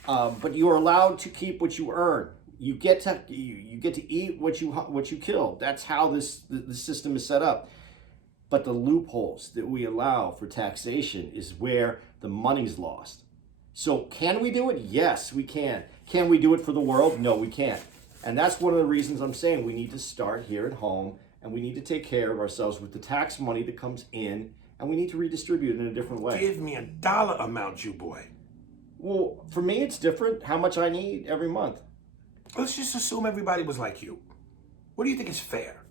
but you are allowed to keep what you earn. You get to eat what you kill. That's how the system is set up. But the loopholes that we allow for taxation is where the money's lost. So can we do it? Yes, we can. Can we do it for the world? No, we can't. And that's one of the reasons I'm saying we need to start here at home, and we need to take care of ourselves with the tax money that comes in, and we need to redistribute it in a different way. Give me a dollar amount, you boy. Well, for me, it's different how much I need every month. Let's just assume everybody was like you. What do you think is fair?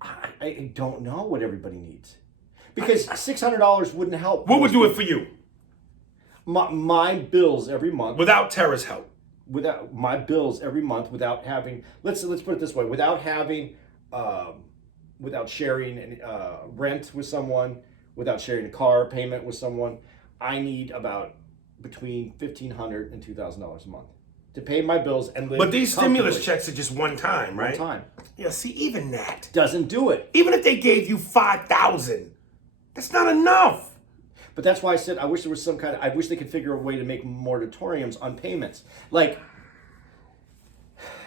I don't know what everybody needs. Because $600 wouldn't help. What would do it for you? My bills every month. Without Tara's help. Without my bills every month, without having, let's put it this way, without having, without sharing rent with someone, without sharing a car payment with someone, I need about between $1,500 and $2,000 a month to pay my bills and live. But these stimulus checks are just one time, right? One time. Yeah, see, even that Doesn't do it. even if they gave you 5,000, that's not enough. But that's why I said I wish there was some kind of, I wish they could figure a way to make moratoriums on payments. Like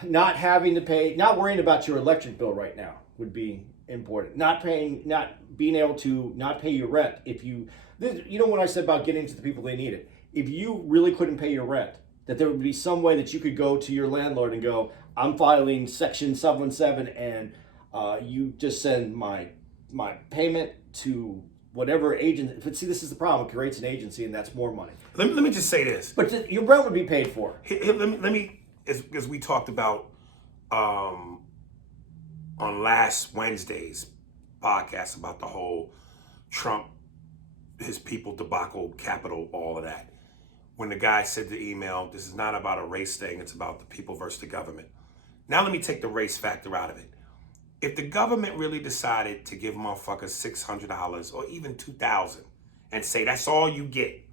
not having to pay, not worrying about your electric bill right now would be important. Not being able to not pay your rent. If you know when I said about getting to the people they need it, if you really couldn't pay your rent, that there would be some way that you could go to your landlord and go, I'm filing section 717 and you just send my payment to whatever agent. But see, this is the problem. It creates an agency, and that's more money. Let me just say this. But your rent would be paid for. Let me as we talked about on last Wednesday's podcast about the whole Trump, his people debacle, Capitol, all of that. When the guy said the email, this is not about a race thing, it's about the people versus the government. Now let me take the race factor out of it. If the government really decided to give motherfuckers $600 or even $2,000 and say that's all you get,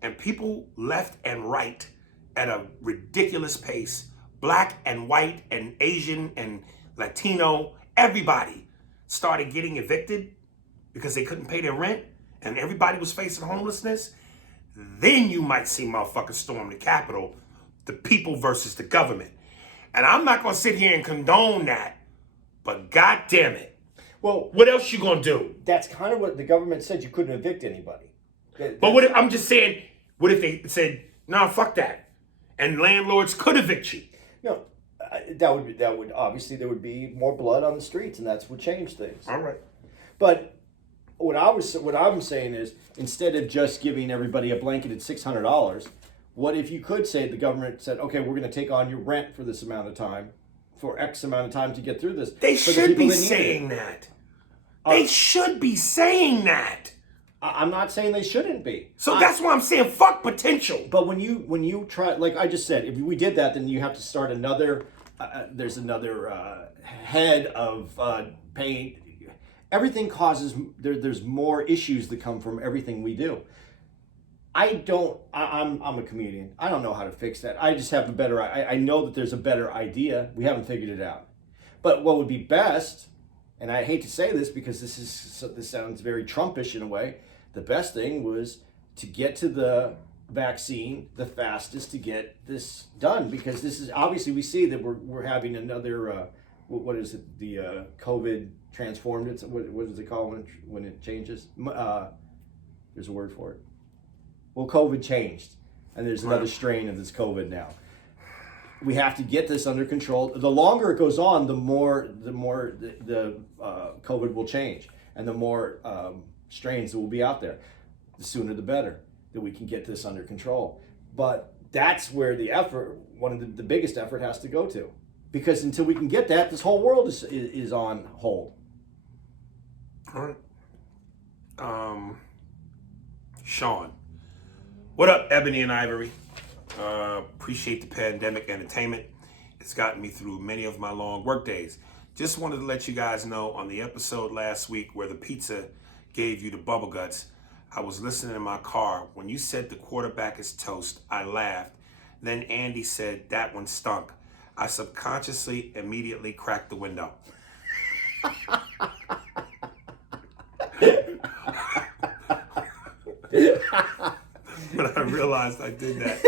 and people left and right at a ridiculous pace, black and white and Asian and Latino, everybody started getting evicted because they couldn't pay their rent and everybody was facing homelessness, then you might see motherfuckers storm the Capitol, the people versus the government. And I'm not going to sit here and condone that, but God damn it. Well, what else you going to do? That's kind of what the government said. You couldn't evict anybody. But what if, I'm just saying, what if they said, nah, fuck that, and landlords could evict you? No, that would obviously there would be more blood on the streets, and that's what change things. All right. But what I'm saying is, instead of just giving everybody a blanketed $600, what if you could say the government said, okay, we're going to take on your rent for this amount of time, for X amount of time to get through this. They should be saying that. They should be saying that. I'm not saying they shouldn't be. So that's why I'm saying fuck potential. But when you try, like I just said, if we did that, then you have to start another. There's another head of paying. Everything causes there's more issues that come from everything we do. I'm a comedian. I don't know how to fix that. I just have a better. I know that there's a better idea. We haven't figured it out. But what would be best, and I hate to say this because this sounds very Trumpish in a way. The best thing was to get to the vaccine the fastest to get this done, because this is obviously we see that we're having another what is it, the COVID transformed. It's what is it called when it changes? There's a word for it. Well, COVID changed, and there's another strain of this COVID now. We have to get this under control. The longer it goes on, the more the COVID will change, and the more strains that will be out there. The sooner the better that we can get this under control. But that's where the effort, one of the biggest effort, has to go to, because until we can get that, this whole world is on hold. All right. Sean. What up, Ebony and Ivory? Appreciate the pandemic entertainment. It's gotten me through many of my long work days. Just wanted to let you guys know, on the episode last week where the pizza gave you the bubble guts, I was listening in my car. When you said the quarterback is toast, I laughed. Then Andy said that one stunk. I subconsciously immediately cracked the window. When I realized I did that,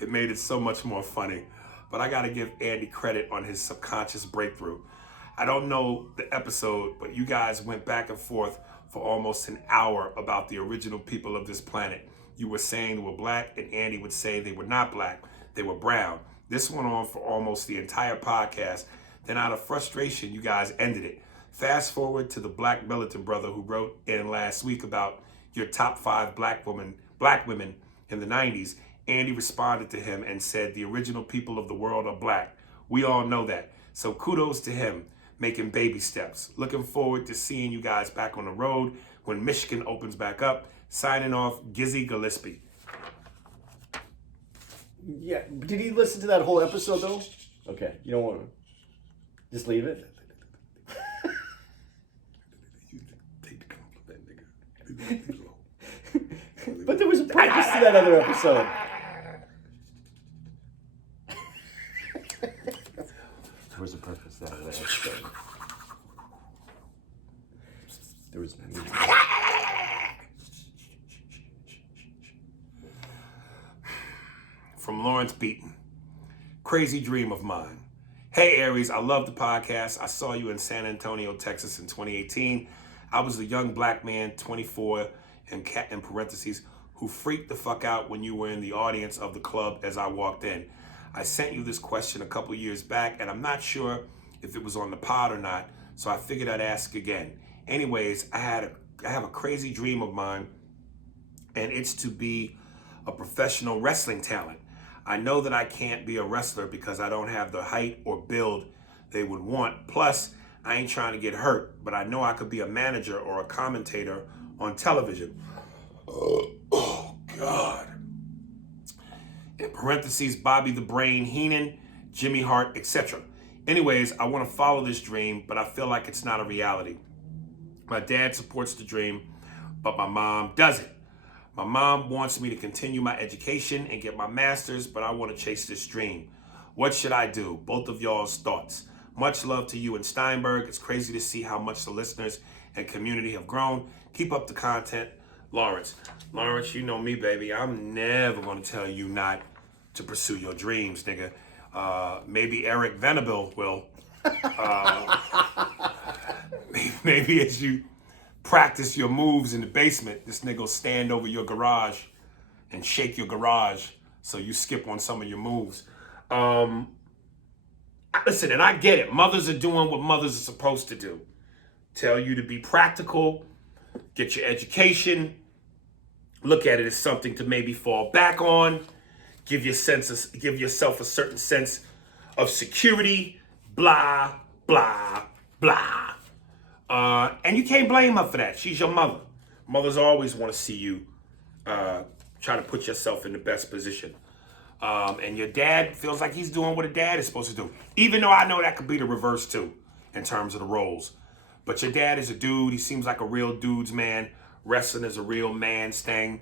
it made it so much more funny. But I gotta give Andy credit on his subconscious breakthrough. I don't know the episode, but you guys went back and forth for almost an hour about the original people of this planet. You were saying they were black, and Andy would say they were not black, they were brown. This went on for almost the entire podcast. Then out of frustration, you guys ended it. Fast forward to the Black Militant brother who wrote in last week about your top 5 black women in the 90s. Andy responded to him and said the original people of the world are black. We all know that. So kudos to him, making baby steps. Looking forward to seeing you guys back on the road when Michigan opens back up. Signing off, Gizzy Gillespie. Yeah, did he listen to that whole episode though? Okay, you don't want to just leave it. Take the compliment, nigga. But there was a purpose to that other episode. There was a purpose to that other episode. There was a meaning. From Lawrence Beaton. Crazy dream of mine. Hey Aries, I love the podcast. I saw you in San Antonio, Texas in 2018. I was a young black man, 24, and cat in parentheses, who freaked the fuck out when you were in the audience of the club as I walked in. I sent you this question a couple years back, and I'm not sure if it was on the pod or not, so I figured I'd ask again. Anyways, I have a crazy dream of mine, and it's to be a professional wrestling talent. I know that I can't be a wrestler because I don't have the height or build they would want. Plus, I ain't trying to get hurt, but I know I could be a manager or a commentator on television. Oh God. In parentheses, Bobby the Brain Heenan, Jimmy Hart, etc. Anyways, I want to follow this dream, but I feel like it's not a reality. My dad supports the dream, but my mom doesn't. My mom wants me to continue my education and get my master's, but I want to chase this dream. What should I do? Both of y'all's thoughts. Much love to you and Steinberg. It's crazy to see how much the listeners and community have grown. Keep up the content. Lawrence. Lawrence, you know me, baby. I'm never going to tell you not to pursue your dreams, nigga. Maybe Eric Venable will. Maybe as you practice your moves in the basement, this nigga will stand over your garage and shake your garage so you skip on some of your moves. Listen, and I get it. Mothers are doing what mothers are supposed to do. Tell you to be practical, get your education, look at it as something to maybe fall back on, give yourself a certain sense of security, blah, blah, blah. And you can't blame her for that. She's your mother. Mothers always want to see you try to put yourself in the best position. And your dad feels like he's doing what a dad is supposed to do. Even though I know that could be the reverse too, in terms of the roles. But your dad is a dude. He seems like a real dude's man. Wrestling is a real man's thing.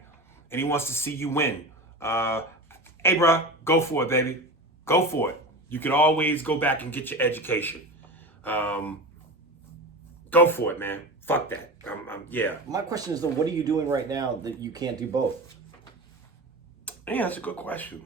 And he wants to see you win. Hey, bro, go for it, baby. Go for it. You can always go back and get your education. Go for it, man. Fuck that. Yeah. My question is, though, what are you doing right now that you can't do both? Yeah, that's a good question.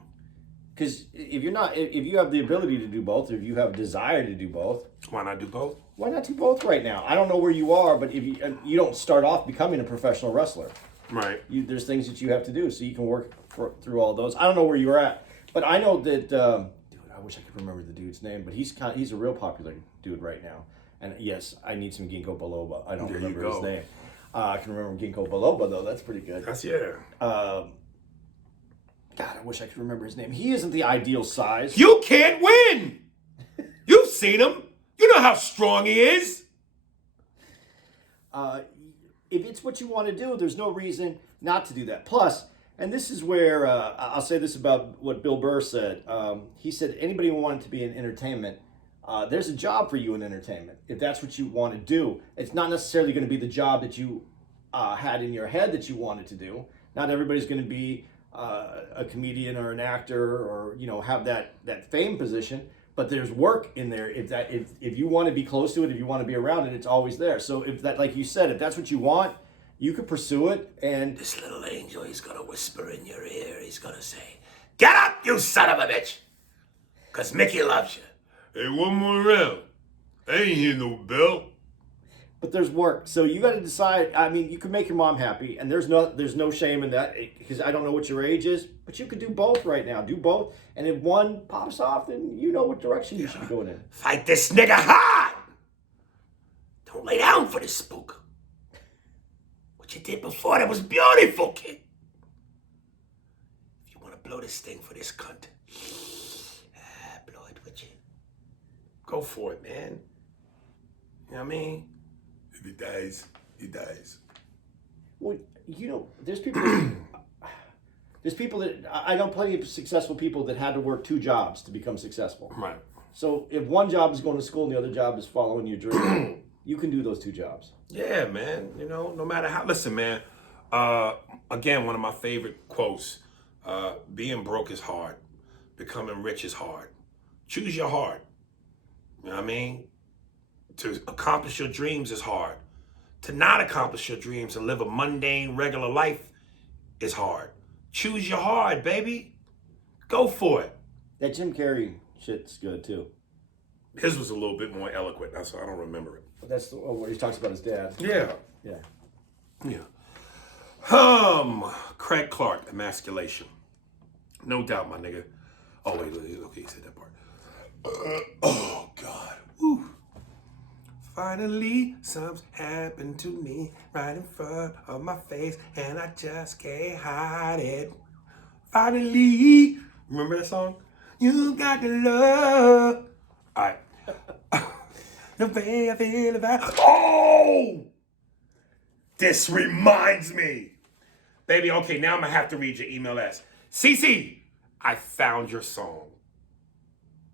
Because if you have the ability to do both, or if you have a desire to do both, why not do both? Why not do both right now? I don't know where you are, but if you don't start off becoming a professional wrestler, right? There's things that you have to do, so you can work through all those. I don't know where you're at, but I know that. Dude, I wish I could remember the dude's name, but he's a real popular dude right now. And yes, I need some ginkgo biloba. I don't remember his name. I can remember ginkgo biloba though. That's pretty good. That's yeah. God, I wish I could remember his name. He isn't the ideal size. You can't win. You've seen him. You know how strong he is. If it's what you want to do, there's no reason not to do that. Plus, and this is where I'll say this about what Bill Burr said. He said, anybody who wanted to be in entertainment, there's a job for you in entertainment. If that's what you want to do, it's not necessarily going to be the job that you had in your head that you wanted to do. Not everybody's going to be a comedian or an actor or have that fame position. But there's work in there. If you want to be close to it, if you want to be around it, it's always there. So if that, like you said, if that's what you want, you could pursue it. And this little angel, he's gonna whisper in your ear. He's gonna say, "Get up, you son of a bitch, 'cause Mickey loves you." Hey, one more round. I ain't hear no bell. But there's work, so you got to decide. I mean, you can make your mom happy, and there's no shame in that, because I don't know what your age is, but you could do both right now. Do both, and if one pops off, then you know what direction you should be going in. Fight this nigga hard. Don't lay down for this spook. What you did before, that was beautiful, kid. If you want to blow this thing for this cunt, blow it with you. Go for it, man. You know what I mean? If he dies, he dies. Well, there's people. There's people that I know plenty of successful people that had to work 2 jobs to become successful. Right. So if one job is going to school and the other job is following your dream, you can do those 2 jobs. Yeah, man. No matter how. Listen, man. Again, one of my favorite quotes: "Being broke is hard. Becoming rich is hard. Choose your heart." You know what I mean? To accomplish your dreams is hard. To not accomplish your dreams and live a mundane, regular life is hard. Choose your hard, baby. Go for it. That Jim Carrey shit's good too. His was a little bit more eloquent. That's why I don't remember it. But that's where he talks about his dad. Yeah. Yeah. Craig Clark, emasculation. No doubt, my nigga. Oh, wait, okay, he said that part. Oh, God. Woo. Finally, something happened to me right in front of my face, and I just can't hide it. Finally, remember that song? You got the love. All right. The way I feel about. Oh! This reminds me. Baby, okay, now I'm going to have to read your email as. Cece, I found your song.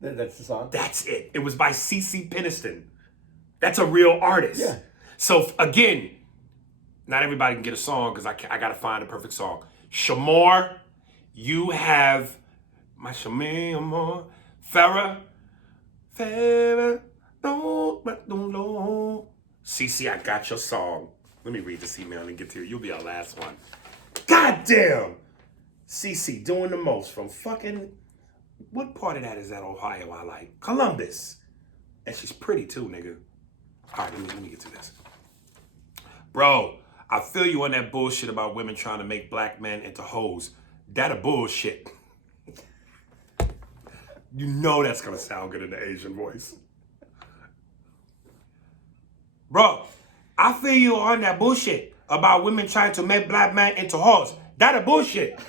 That's the song? That's it. It was by Cece Peniston. That's a real artist. Yeah. So, again, not everybody can get a song because I got to find a perfect song. Shamar, you have my Shamar. Farrah, don't. Cece, I got your song. Let me read this email and get to you. You'll be our last one. God damn! Cece doing the most from fucking... What part of that is that Ohio I like? Columbus. And she's pretty too, nigga. All right, let me get to this. Bro, I feel you on that bullshit about women trying to make black men into hoes. That a bullshit. You know that's gonna sound good in the Asian voice. Bro, I feel you on that bullshit about women trying to make black men into hoes. That a bullshit.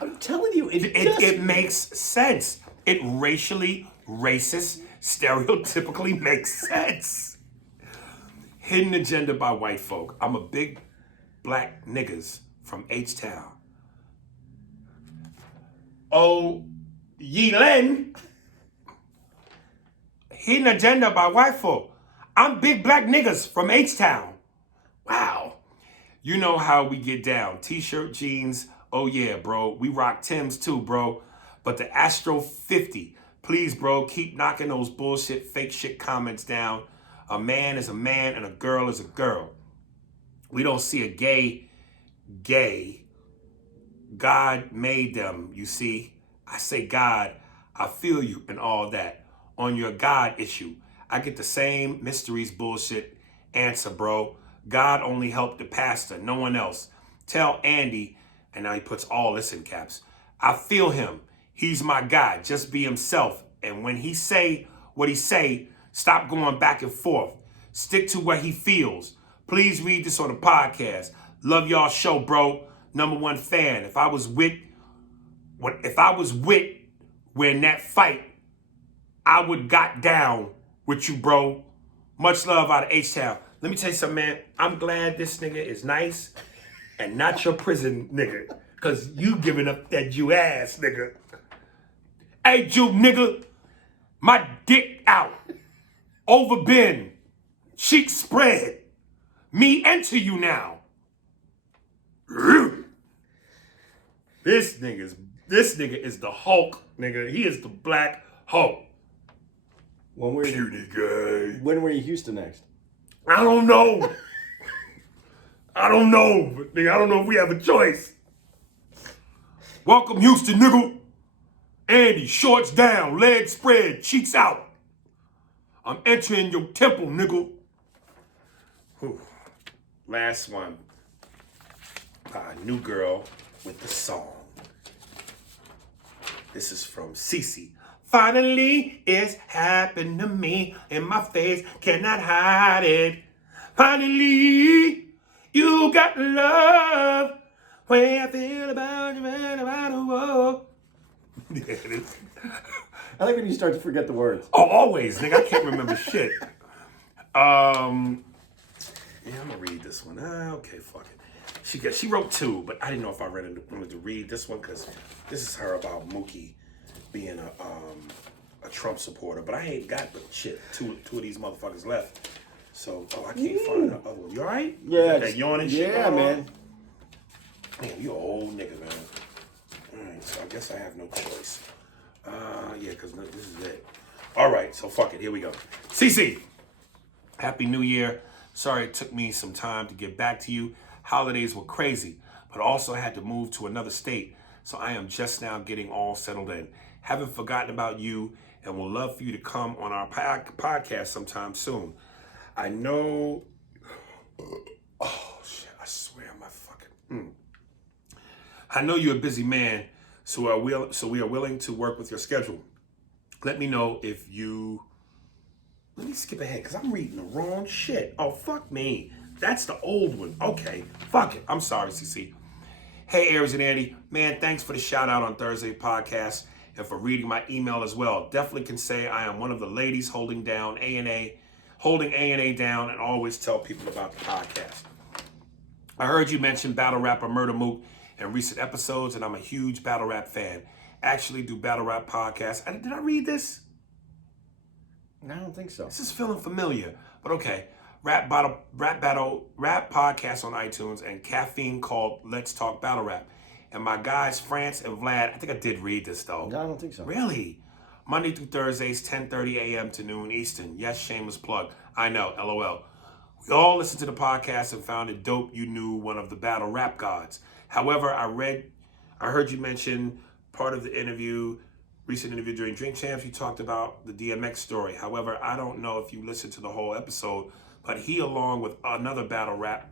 I'm telling you, It makes sense. It racially, racist, stereotypically makes sense. Hidden agenda by white folk. I'm a big black niggas from H-Town. Oh, Yee-Lin. Hidden agenda by white folk. I'm big black niggas from H-Town. Wow. You know how we get down. T-shirt, jeans. Oh yeah, bro. We rock Timbs too, bro. But the Astro 50. Please, bro, keep knocking those bullshit, fake shit comments down. A man is a man and a girl is a girl. We don't see a gay. God made them, you see. I say God, I feel you and all that. On your God issue, I get the same mysteries bullshit answer, bro. God only helped the pastor, no one else. Tell Andy, and now he puts all this in caps. I feel him. He's my guy. Just be himself. And when he say what he say, stop going back and forth. Stick to what he feels. Please read this on the podcast. Love y'all show, bro. #1 fan. If I was with when that fight, I would got down with you, bro. Much love out of H-Town. Let me tell you something, man. I'm glad this nigga is nice and not your prison nigga. Cause you giving up that Jew ass, nigga. Hey, Jew nigga, my dick out. Overbend. Cheeks spread. Me enter you now. This nigga is the Hulk, nigga. He is the Black Hulk. Puny guy. When were you in Houston next? I don't know. I don't know. But nigga, I don't know if we have a choice. Welcome, Houston, nigga. Andy, shorts down, legs spread, cheeks out. I'm entering your temple, nigga. Whew. Last one. New girl with the song. This is from Cece. Finally, it's happened to me, and my face cannot hide it. Finally, you got love. Way I feel about you and about the world. I like when you start to forget the words. Oh, always, nigga. I can't remember shit. Yeah, I'm gonna read this one. Okay, fuck it. She wrote 2, but I didn't know if I wanted to read this one because this is her about Mookie being a Trump supporter. But I ain't got but shit. Two of these motherfuckers left. So I can't find the other one. You all right? Yeah. That yawning shit. Yeah, man. Man, you an old nigga, man. All right, so I guess I have no choice. Yeah, because this is it. All right, so fuck it. Here we go. CC, Happy New Year. Sorry it took me some time to get back to you. Holidays were crazy, but also had to move to another state, so I am just now getting all settled in. Haven't forgotten about you and would love for you to come on our podcast sometime soon. I know... Oh, shit, I swear my fucking... I know you're a busy man, so we are willing to work with your schedule. Let me know if you... Let me skip ahead, because I'm reading the wrong shit. Oh, fuck me. That's the old one. Okay, fuck it. I'm sorry, CC. Hey, Aries and Andy. Man, thanks for the shout out on Thursday podcast and for reading my email as well. Definitely can say I am one of the ladies holding A&A down and always tell people about the podcast. I heard you mention battle rapper Murder Mook in recent episodes, and I'm a huge battle rap fan. Actually do battle rap podcasts. Did I read this? I don't think so. This is feeling familiar, but okay. Rap podcast on iTunes and caffeine called Let's Talk Battle Rap. And my guys, France and Vlad, I think I did read this though. No, I don't think so. Really? Monday through Thursdays, 10:30 a.m. to noon Eastern. Yes, shameless plug. I know, LOL. We all listened to the podcast and found it dope you knew one of the battle rap gods. However, I heard you mention part of the recent interview during Drink Champs, you talked about the DMX story. However, I don't know if you listened to the whole episode, but he, along with another battle rap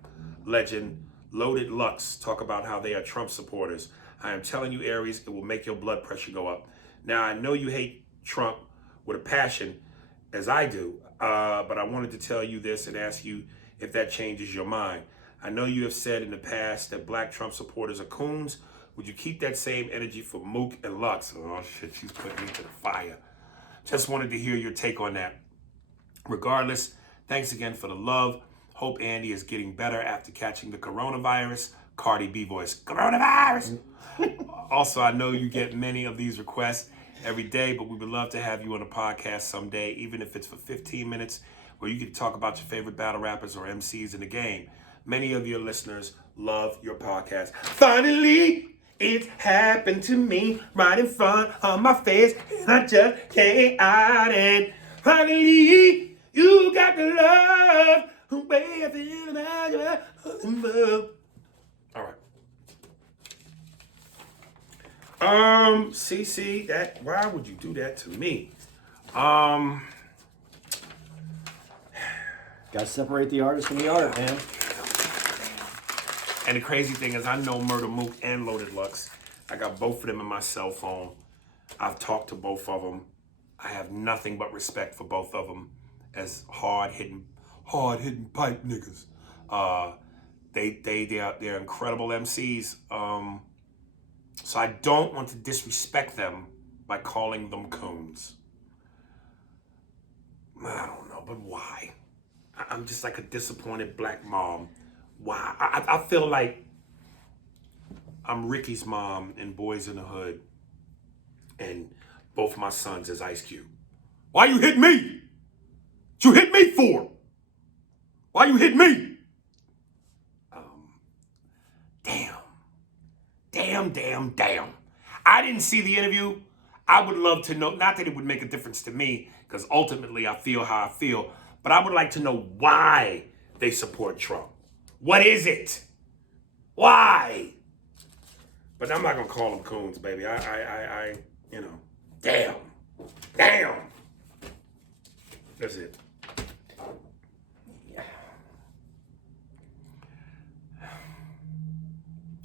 legend, Loaded Lux, talk about how they are Trump supporters. I am telling you, Aries, it will make your blood pressure go up. Now, I know you hate Trump with a passion, as I do, but I wanted to tell you this and ask you if that changes your mind. I know you have said in the past that black Trump supporters are coons. Would you keep that same energy for Mook and Lux? Oh, shit, she's putting me to the fire. Just wanted to hear your take on that. Regardless, thanks again for the love. Hope Andy is getting better after catching the coronavirus. Cardi B voice, coronavirus. Also, I know you get many of these requests every day, but we would love to have you on a podcast someday, even if it's for 15 minutes, where you can talk about your favorite battle rappers or MCs in the game. Many of your listeners love your podcast. Finally, it's happened to me right in front of my face, and I just can't hide it. Finally, you got the love, way I feel about you. All right. CC, that, why would you do that to me? Got to separate the artist from the art, man. And the crazy thing is, I know Murder Mook and Loaded Lux. I got both of them in my cell phone. I've talked to both of them. I have nothing but respect for both of them as hard-hitting pipe niggas. They're incredible MCs. So I don't want to disrespect them by calling them coons. I don't know, but why? I'm just like a disappointed black mom. Why? I feel like I'm Ricky's mom in Boys in the Hood, and both my sons is Ice Cube. Why you hit me? What you hit me for? Why you hit me? Damn. I didn't see the interview. I would love to know, not that it would make a difference to me, because ultimately I feel how I feel, but I would like to know why they support Trump. What is it? Why? But I'm not gonna call them coons, baby. I you know, damn. That's it.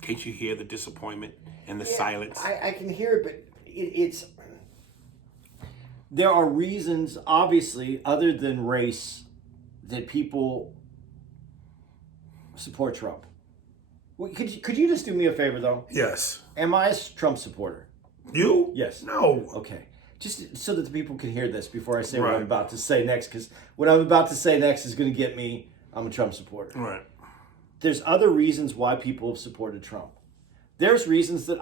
Can't you hear the disappointment and the silence? I can hear it, but it's... There are reasons, obviously, other than race, that people support Trump. Could you just do me a favor, though? Yes. Am I a Trump supporter? You? Yes. No. Okay. Just so that the people can hear this before I say what Right. I'm about to say next, because what I'm about to say next is going to get me, I'm a Trump supporter. Right. There's other reasons why people have supported Trump. There's reasons that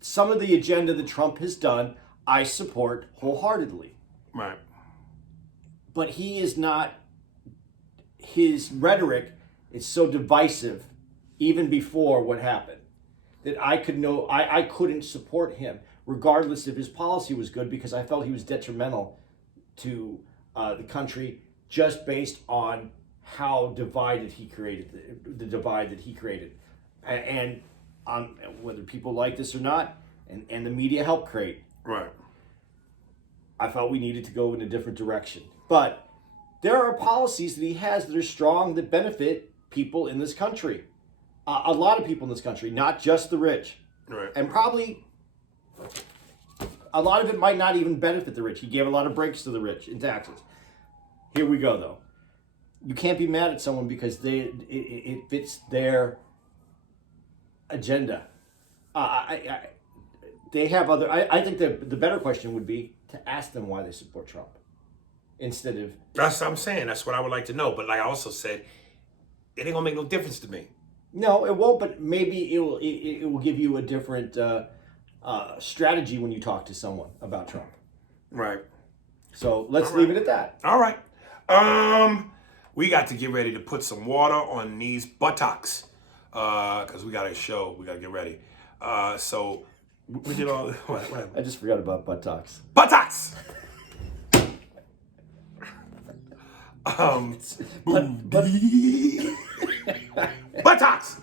some of the agenda that Trump has done, I support wholeheartedly. Right. But he is not, his rhetoric is so divisive, even before what happened, that I couldn't support him, regardless if his policy was good, because I felt he was detrimental to the country just based on how divided he created, the divide that he created. And whether people like this or not, and the media helped create. Right. I felt we needed to go in a different direction. But there are policies that he has that are strong, that benefit people in this country. A lot of people in this country, not just the rich. Right. And probably a lot of it might not even benefit the rich. He gave a lot of breaks to the rich in taxes. Here we go, though. You can't be mad at someone because it fits their agenda. They have other... I think the better question would be to ask them why they support Trump, instead of... That's what I'm saying. That's what I would like to know. But like I also said, it ain't gonna make no difference to me. No, it won't. But maybe it will give you a different strategy when you talk to someone about Trump. Right. So let's leave it at that. All right. We got to get ready to put some water on these buttocks, because we got a show. We got to get ready. So we did all. What? I just forgot about buttocks. Buttocks. But Buttocks.